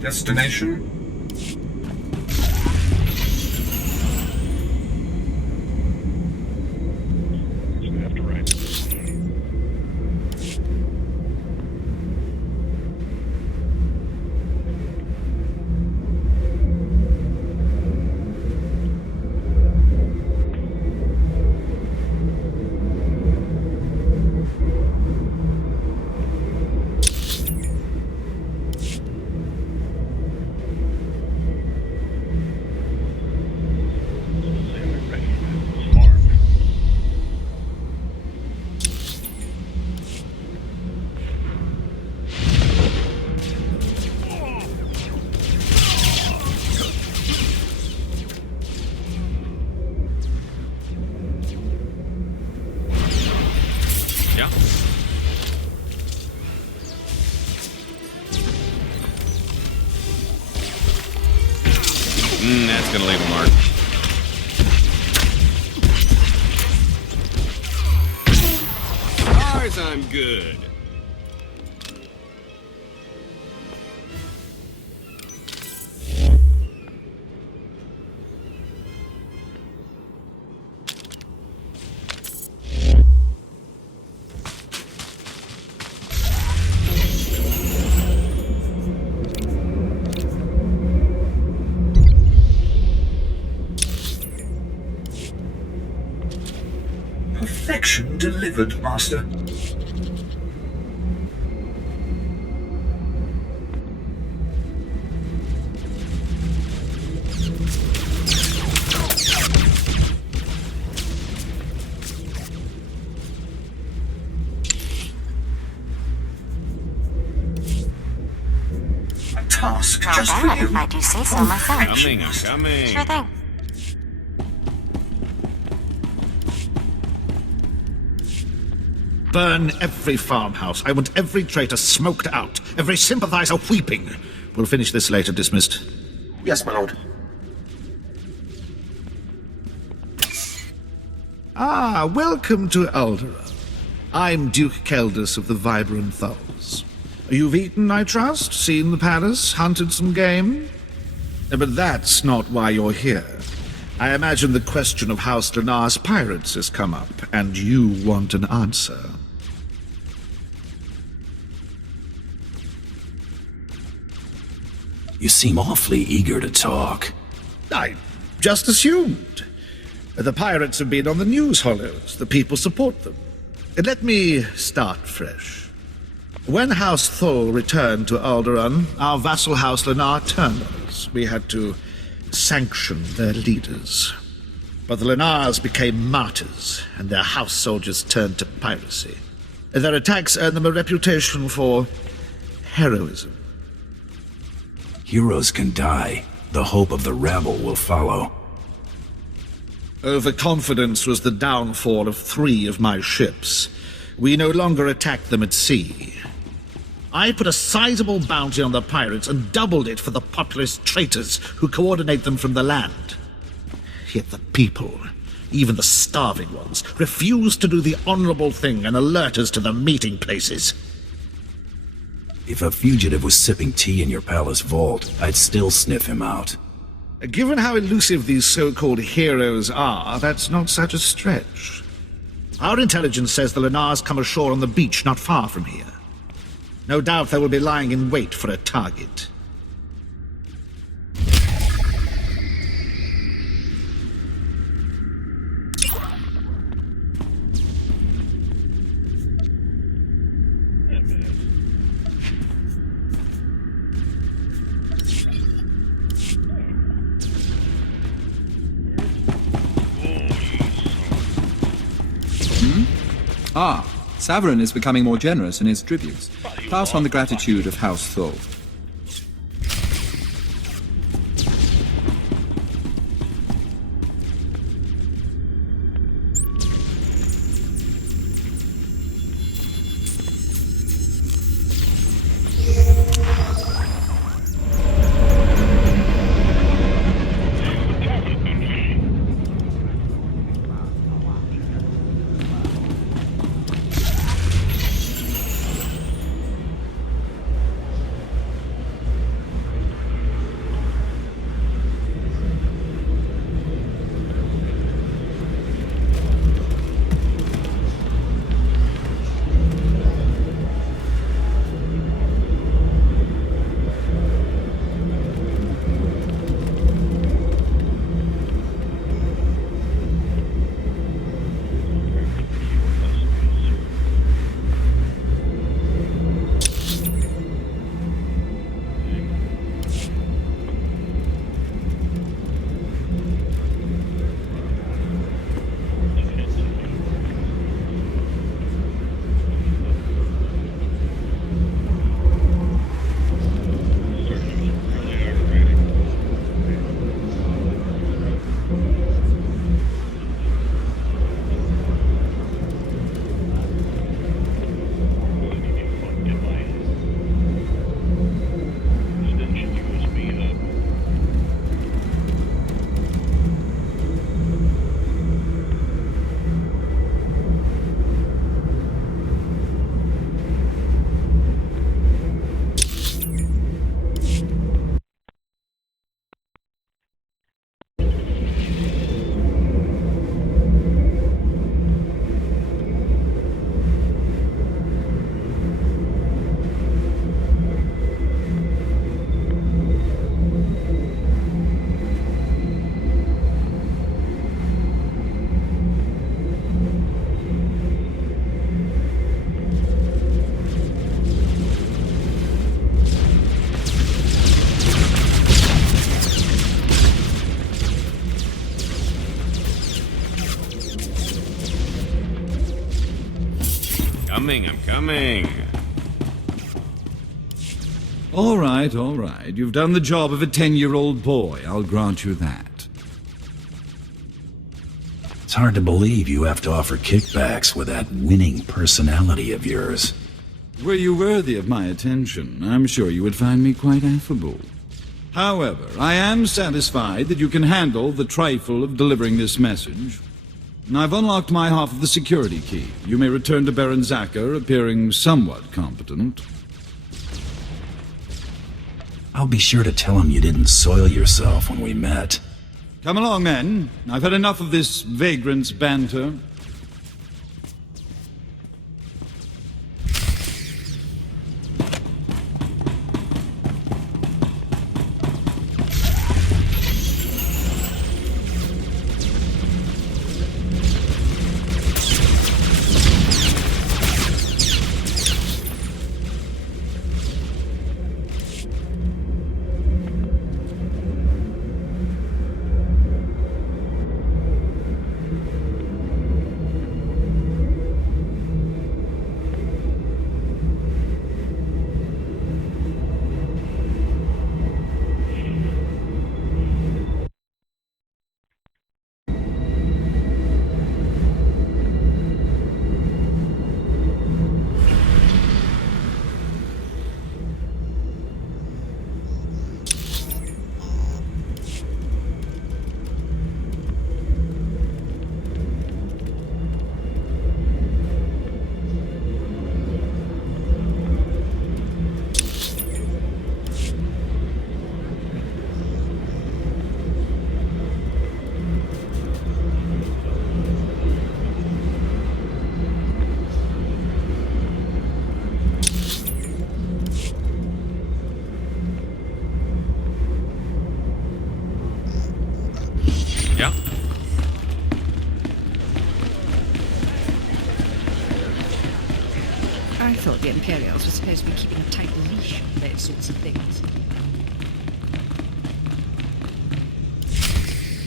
Destination? Yeah. That's gonna leave a mark. As I'm good. Perfection delivered, Master. A task just for you. If I do say so myself. Coming, I'm coming. Sure thing. Burn every farmhouse. I want every traitor smoked out. Every sympathizer weeping. We'll finish this later. Dismissed. Yes, my lord. Ah, welcome to Alderaan. I'm Duke Keldus of the Vibrant Thulls. You've eaten, I trust? Seen the palace? Hunted some game? But that's not why you're here. I imagine the question of House Lenar's pirates has come up, and you want an answer. You seem awfully eager to talk. I just assumed. The pirates have been on the news hollows. The people support them. Let me start fresh. When House Thull returned to Alderaan, our vassal House Lenar turned on us. We had to sanction their leaders. But the Lenars became martyrs, and their house soldiers turned to piracy. Their attacks earned them a reputation for heroism. Heroes can die. The hope of the rabble will follow. Overconfidence was the downfall of 3 of my ships. We no longer attacked them at sea. I put a sizable bounty on the pirates and doubled it for the populist traitors who coordinate them from the land. Yet the people, even the starving ones, refuse to do the honorable thing and alert us to the meeting places. If a fugitive was sipping tea in your palace vault, I'd still sniff him out. Given how elusive these so-called heroes are, that's not such a stretch. Our intelligence says the Lenars come ashore on the beach not far from here. No doubt they will be lying in wait for a target. Ah, Savarin is becoming more generous in his tributes. Pass on the gratitude of House Thull. I'm coming. All right. You've done the job of a 10-year-old boy. I'll grant you that. It's hard to believe you have to offer kickbacks with that winning personality of yours. Were you worthy of my attention, I'm sure you would find me quite affable. However, I am satisfied that you can handle the trifle of delivering this message. I've unlocked my half of the security key. You may return to Baron Zacher, appearing somewhat competent. I'll be sure to tell him you didn't soil yourself when we met. Come along, men. I've had enough of this vagrant's banter. I thought the Imperials were supposed to be keeping a tight leash on those sorts of things.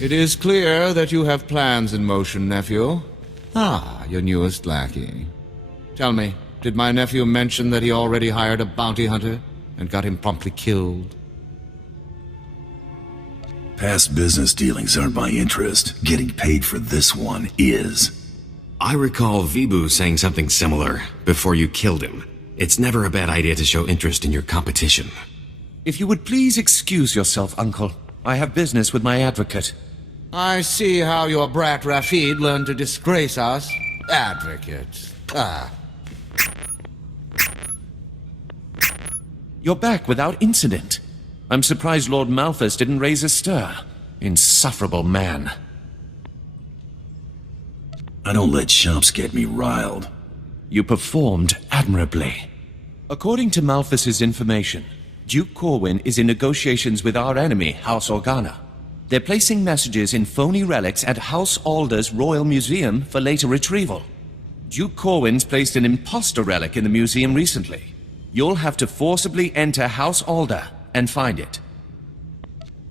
It is clear that you have plans in motion, nephew. Ah, your newest lackey. Tell me, did my nephew mention that he already hired a bounty hunter and got him promptly killed? Past business dealings aren't my interest. Getting paid for this one is. I recall Vibu saying something similar before you killed him. It's never a bad idea to show interest in your competition. If you would please excuse yourself, Uncle. I have business with my advocate. I see how your brat Rafid learned to disgrace us. Advocate. Ah. You're back without incident. I'm surprised Lord Malthus didn't raise a stir. Insufferable man. I don't let shops get me riled. You performed admirably. According to Malthus's information, Duke Corwin is in negotiations with our enemy, House Organa. They're placing messages in phony relics at House Alder's Royal Museum for later retrieval. Duke Corwin's placed an imposter relic in the museum recently. You'll have to forcibly enter House Alder and find it.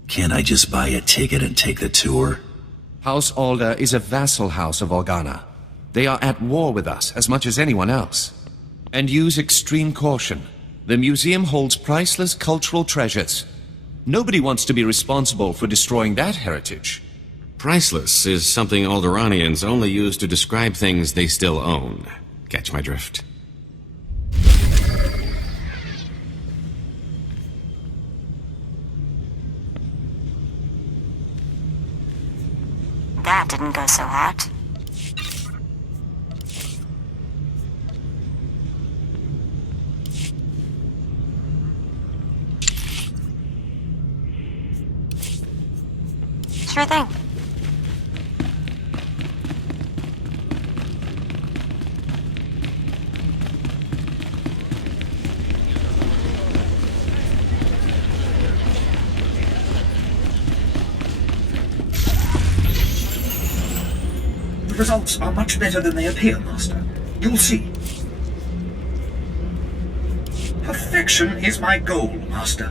Can't I just buy a ticket and take the tour? House Alder is a vassal house of Organa. They are at war with us as much as anyone else. And use extreme caution. The museum holds priceless cultural treasures. Nobody wants to be responsible for destroying that heritage. Priceless is something Alderanians only use to describe things they still own. Catch my drift? That didn't go so hot. Sure thing. The results are much better than they appear, Master. You'll see. Perfection is my goal, Master.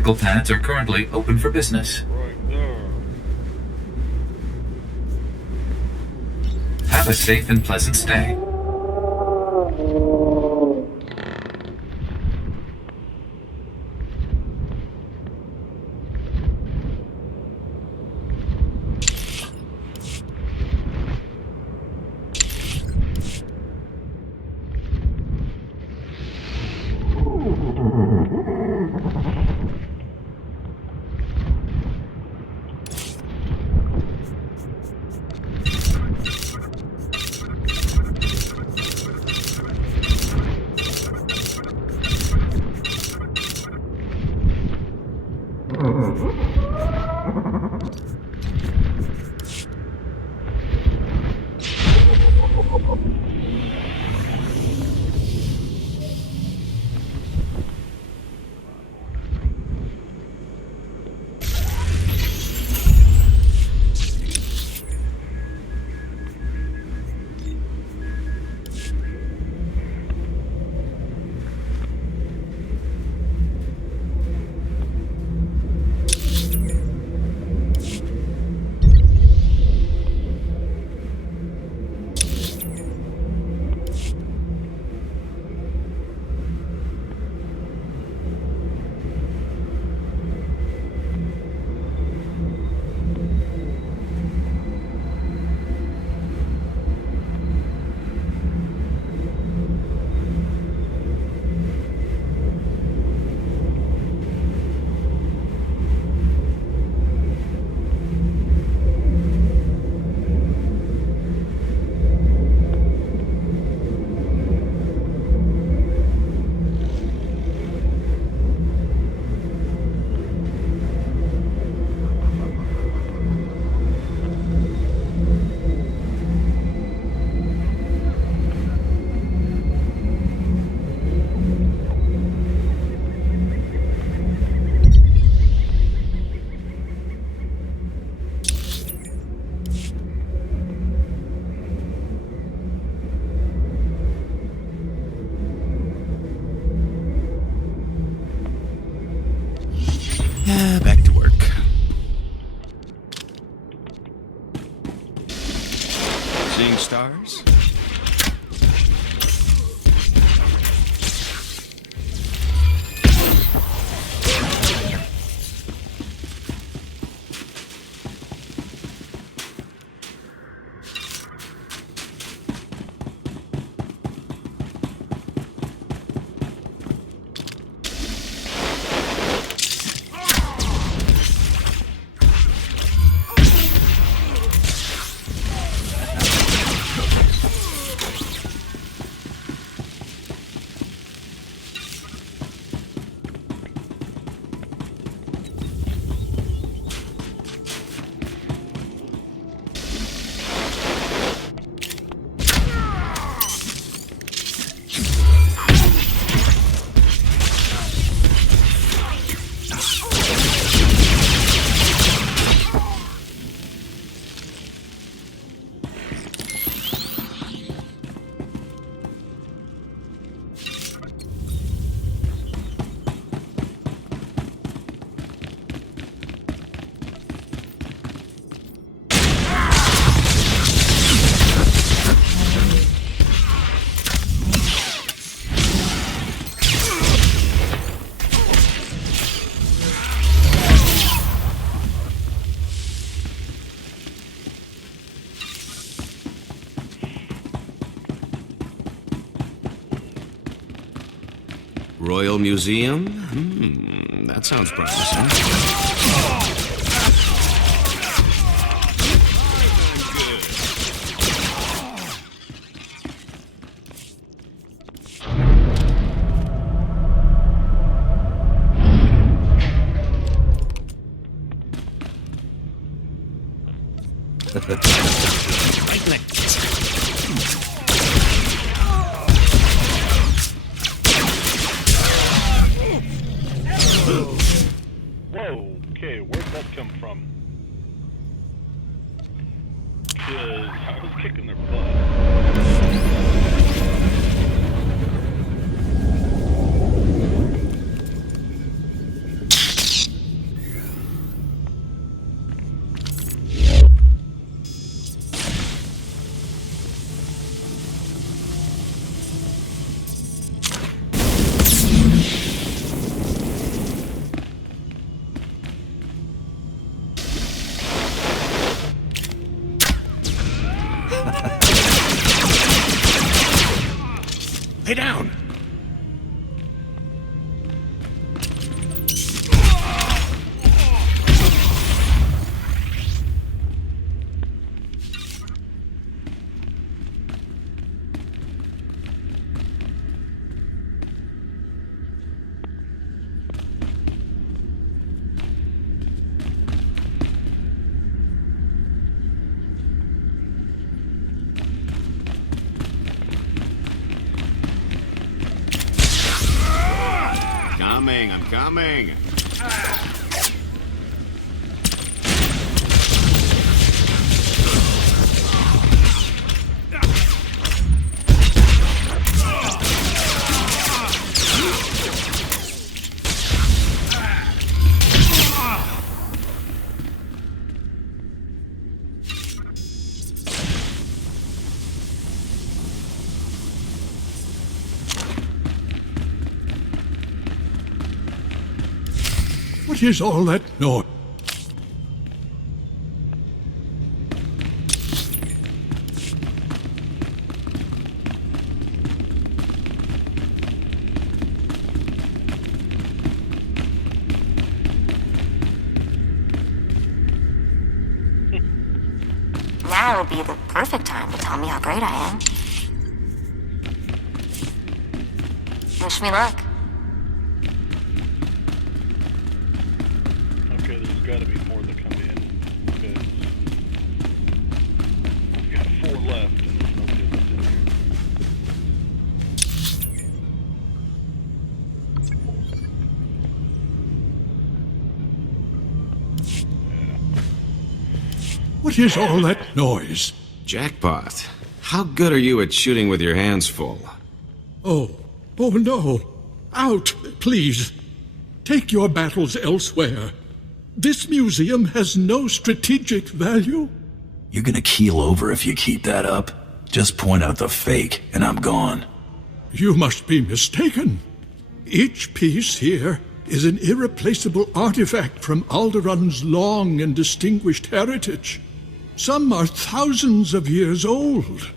vehicle pads are currently open for business. Have a safe and pleasant stay. Back to work. Seeing stars? Royal Museum? That sounds promising. Right next. Whoa, okay, where'd that come from? Because I was kicking their butt. coming, I'm coming. What is all that noise? Now would be the perfect time to tell me how great I am. Wish me luck. Okay, there's got to be more that come in, because we've got 4 left, and there's nobody that's in here. What is all that noise? Jackpot. How good are you at shooting with your hands full? Oh no. Out, please. Take your battles elsewhere. This museum has no strategic value. You're gonna keel over if you keep that up. Just point out the fake, and I'm gone. You must be mistaken. Each piece here is an irreplaceable artifact from Alderaan's long and distinguished heritage. Some are thousands of years old.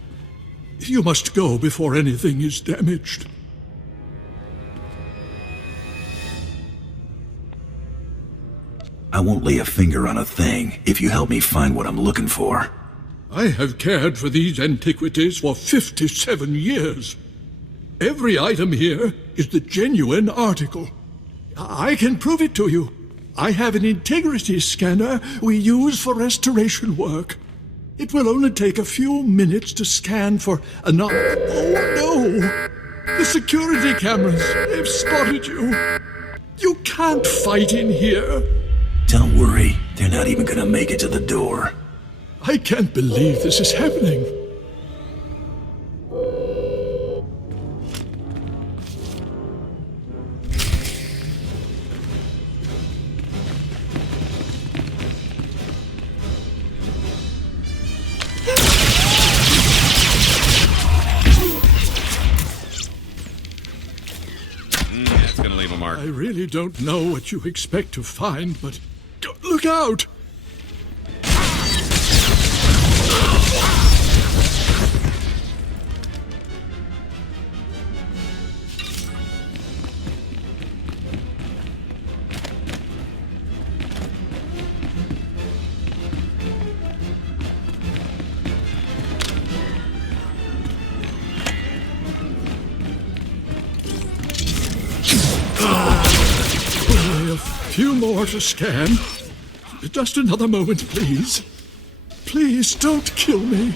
You must go before anything is damaged. I won't lay a finger on a thing if you help me find what I'm looking for. I have cared for these antiquities for 57 years. Every item here is the genuine article. I can prove it to you. I have an integrity scanner we use for restoration work. It will only take a few minutes to scan for Oh no! The security cameras, they've spotted you. You can't fight in here. Don't worry, they're not even gonna make it to the door. I can't believe this is happening. That's gonna leave a mark. I really don't know what you expect to find, but look out! A few more to scan. Just another moment, please. Please don't kill me.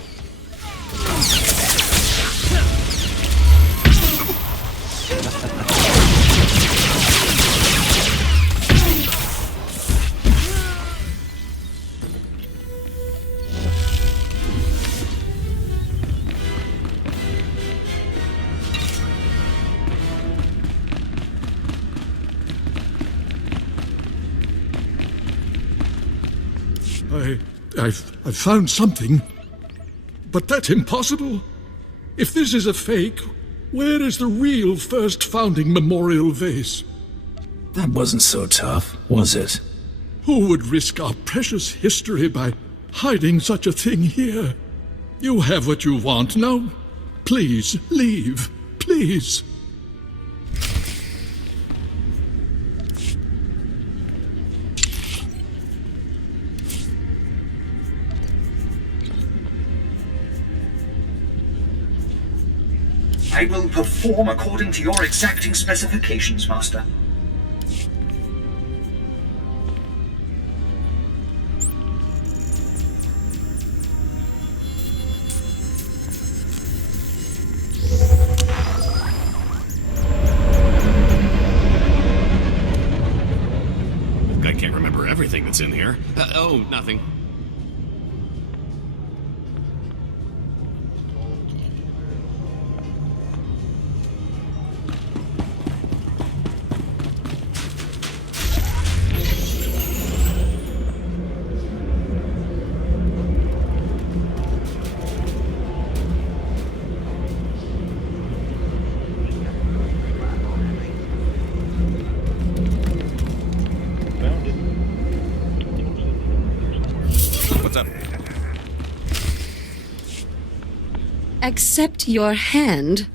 I've found something, but that's impossible. If this is a fake, where is the real first founding memorial vase? That wasn't so tough, was it? Who would risk our precious history by hiding such a thing here? You have what you want. Now, please, leave. Please. I will perform according to your exacting specifications, Master. everything that's in here. Oh, nothing. Accept your hand?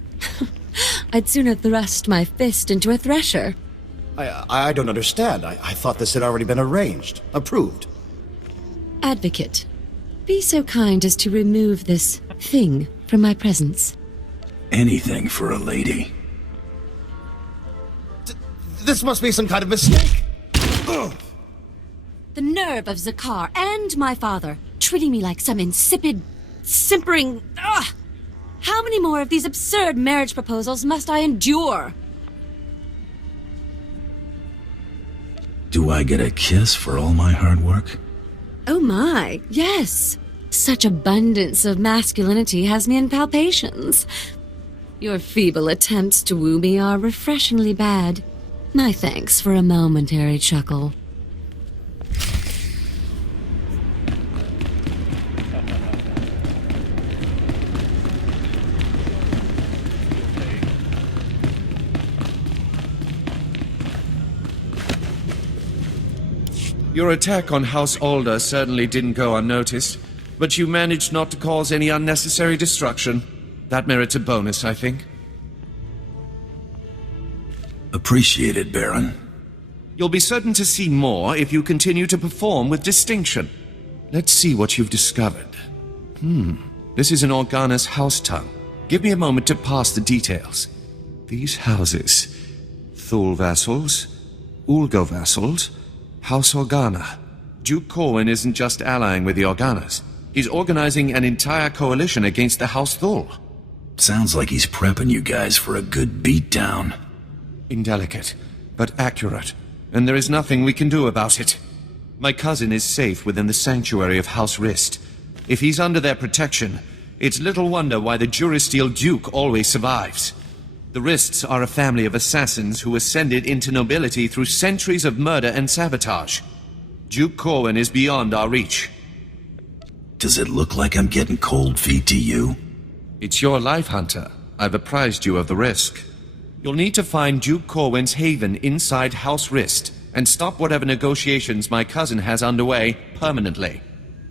I'd sooner thrust my fist into a thresher. I don't understand. I thought this had already been arranged, approved. Advocate, be so kind as to remove this thing from my presence. Anything for a lady. This must be some kind of mistake. Ugh. The nerve of Zakar and my father treating me like some insipid, simpering... Ugh! How many more of these absurd marriage proposals must I endure? Do I get a kiss for all my hard work? Oh my, yes. Such abundance of masculinity has me in palpitations. Your feeble attempts to woo me are refreshingly bad. My thanks for a momentary chuckle. Your attack on House Alder certainly didn't go unnoticed, but you managed not to cause any unnecessary destruction. That merits a bonus, I think. Appreciated, Baron. You'll be certain to see more if you continue to perform with distinction. Let's see what you've discovered. This is an Organa's house tongue. Give me a moment to pass the details. These houses. Thule vassals, Ulgo vassals, House Organa. Duke Corwin isn't just allying with the Organas. He's organizing an entire coalition against the House Thule. Sounds like he's prepping you guys for a good beatdown. Indelicate, but accurate, and there is nothing we can do about it. My cousin is safe within the sanctuary of House Rist. If he's under their protection, it's little wonder why the Durasteel Duke always survives. The Rists are a family of assassins who ascended into nobility through centuries of murder and sabotage. Duke Corwin is beyond our reach. Does it look like I'm getting cold feet to you? It's your life, Hunter. I've apprised you of the risk. You'll need to find Duke Corwin's haven inside House Rist and stop whatever negotiations my cousin has underway permanently.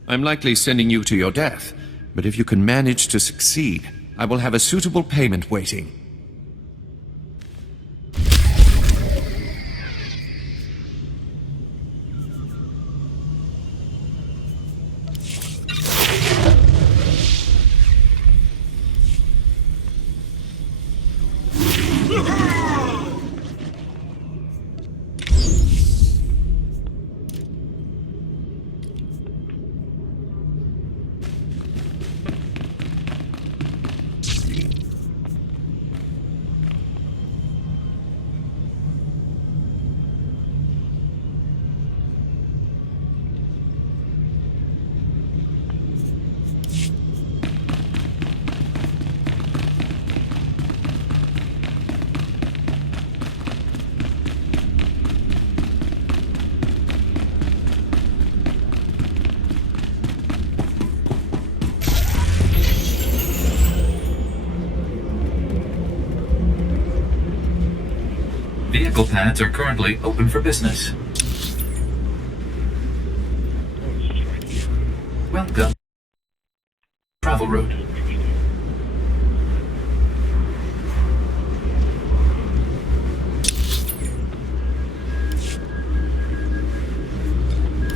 I'm likely sending you to your death, but if you can manage to succeed, I will have a suitable payment waiting. Vehicle pads are currently open for business. Welcome. Travel route.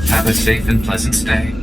Have a safe and pleasant stay.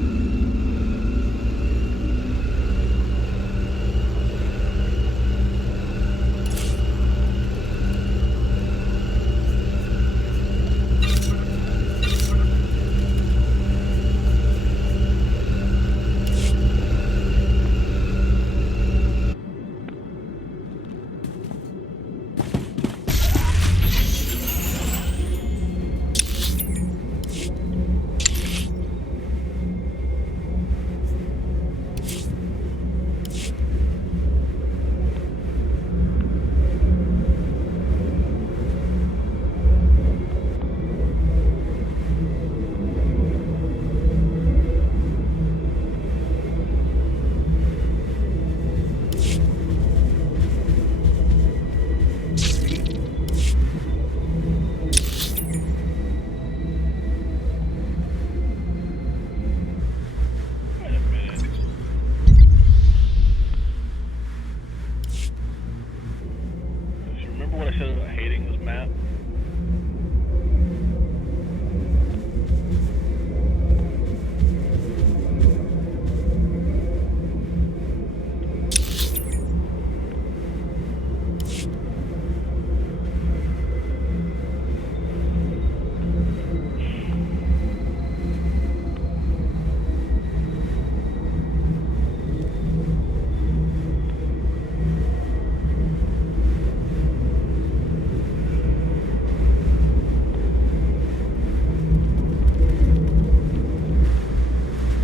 start hating this map.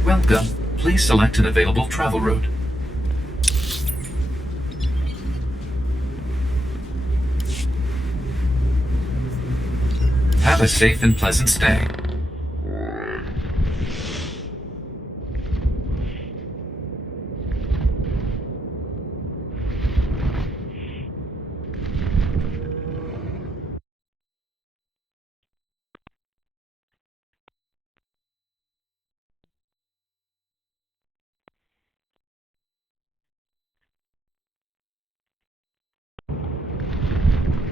Welcome. Please select an available travel route. Have a safe and pleasant stay.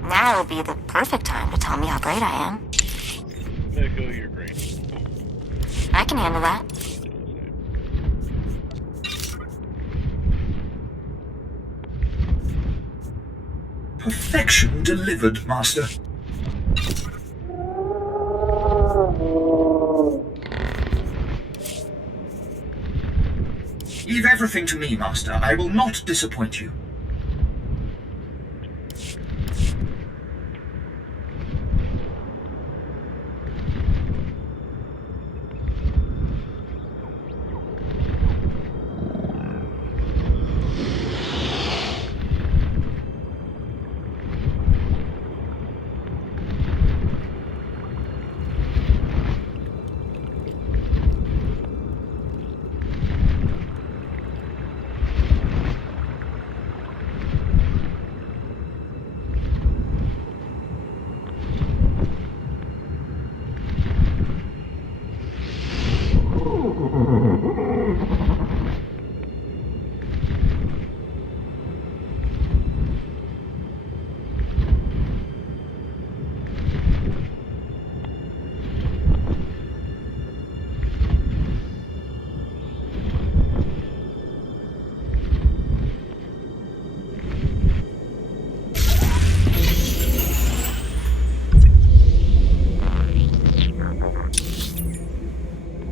Now would be the perfect time to tell me how great I am. Echo, you're great. I can handle that. Perfection delivered, Master. Leave everything to me, Master. I will not disappoint you.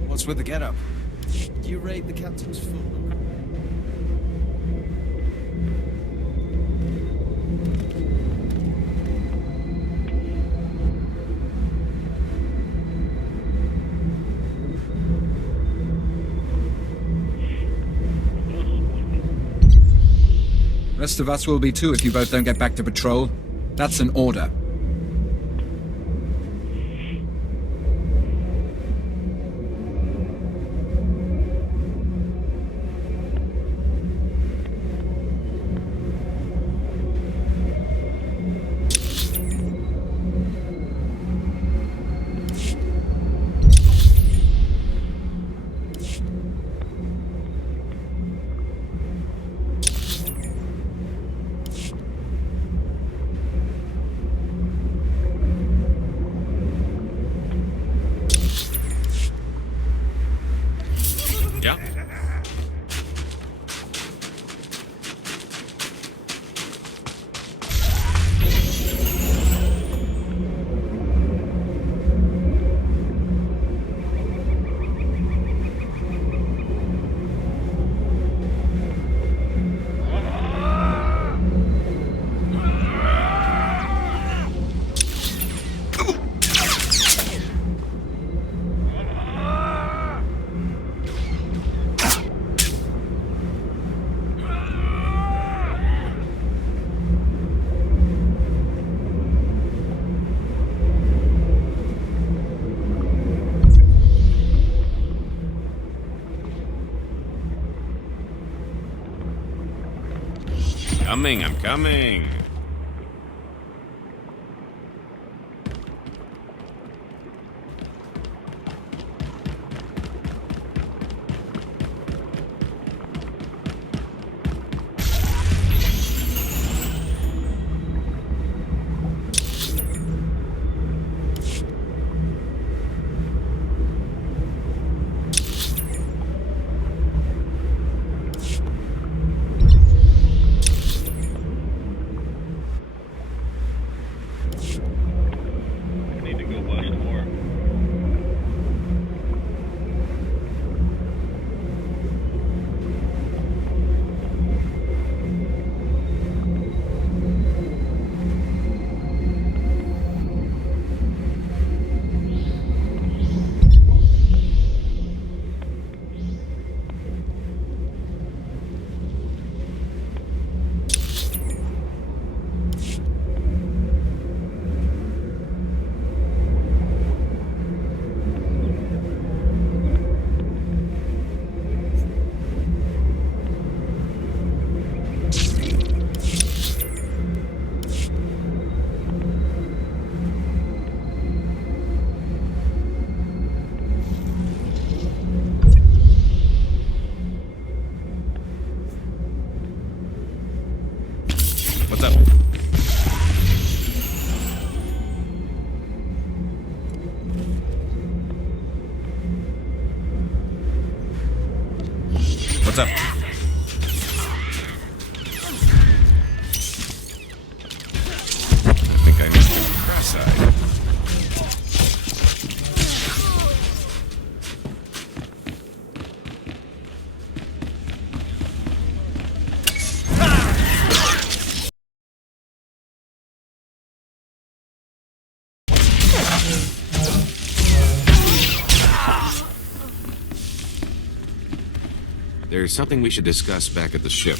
What's with the getup? Do you raid the captain's full? Rest of us will be too if you both don't get back to patrol. That's an order. Yeah. I'm coming. What's up? I think I missed him cross-eyed. There's something we should discuss back at the ship.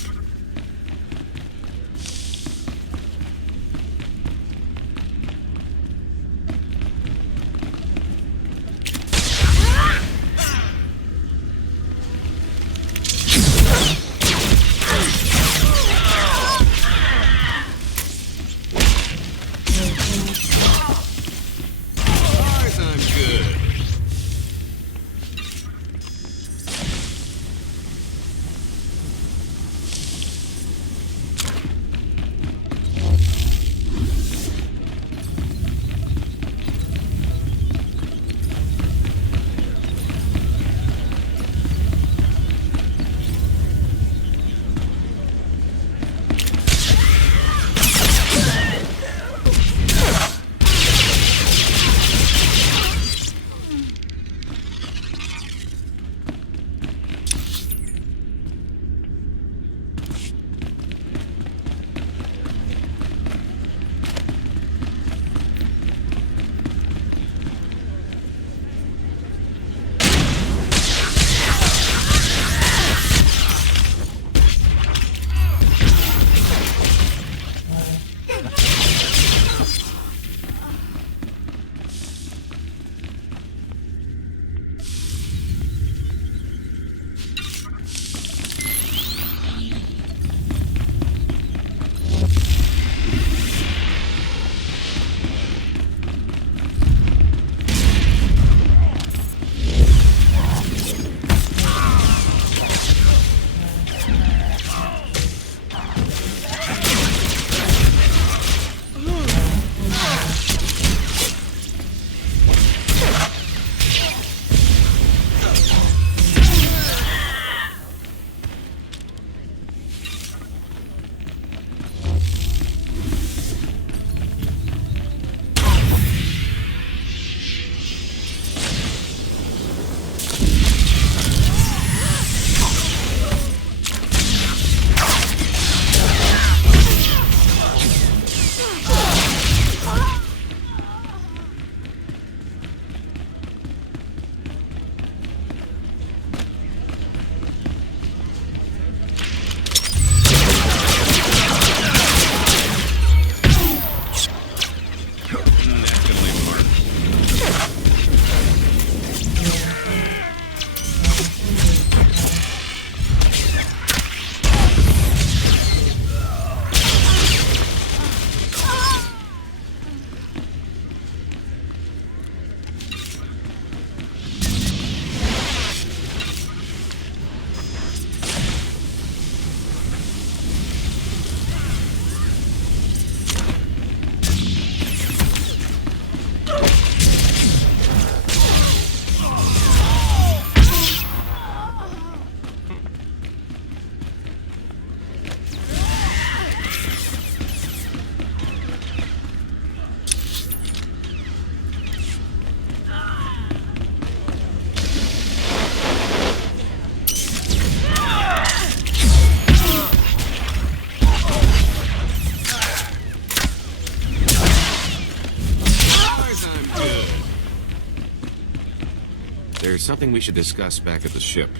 There's something we should discuss back at the ship.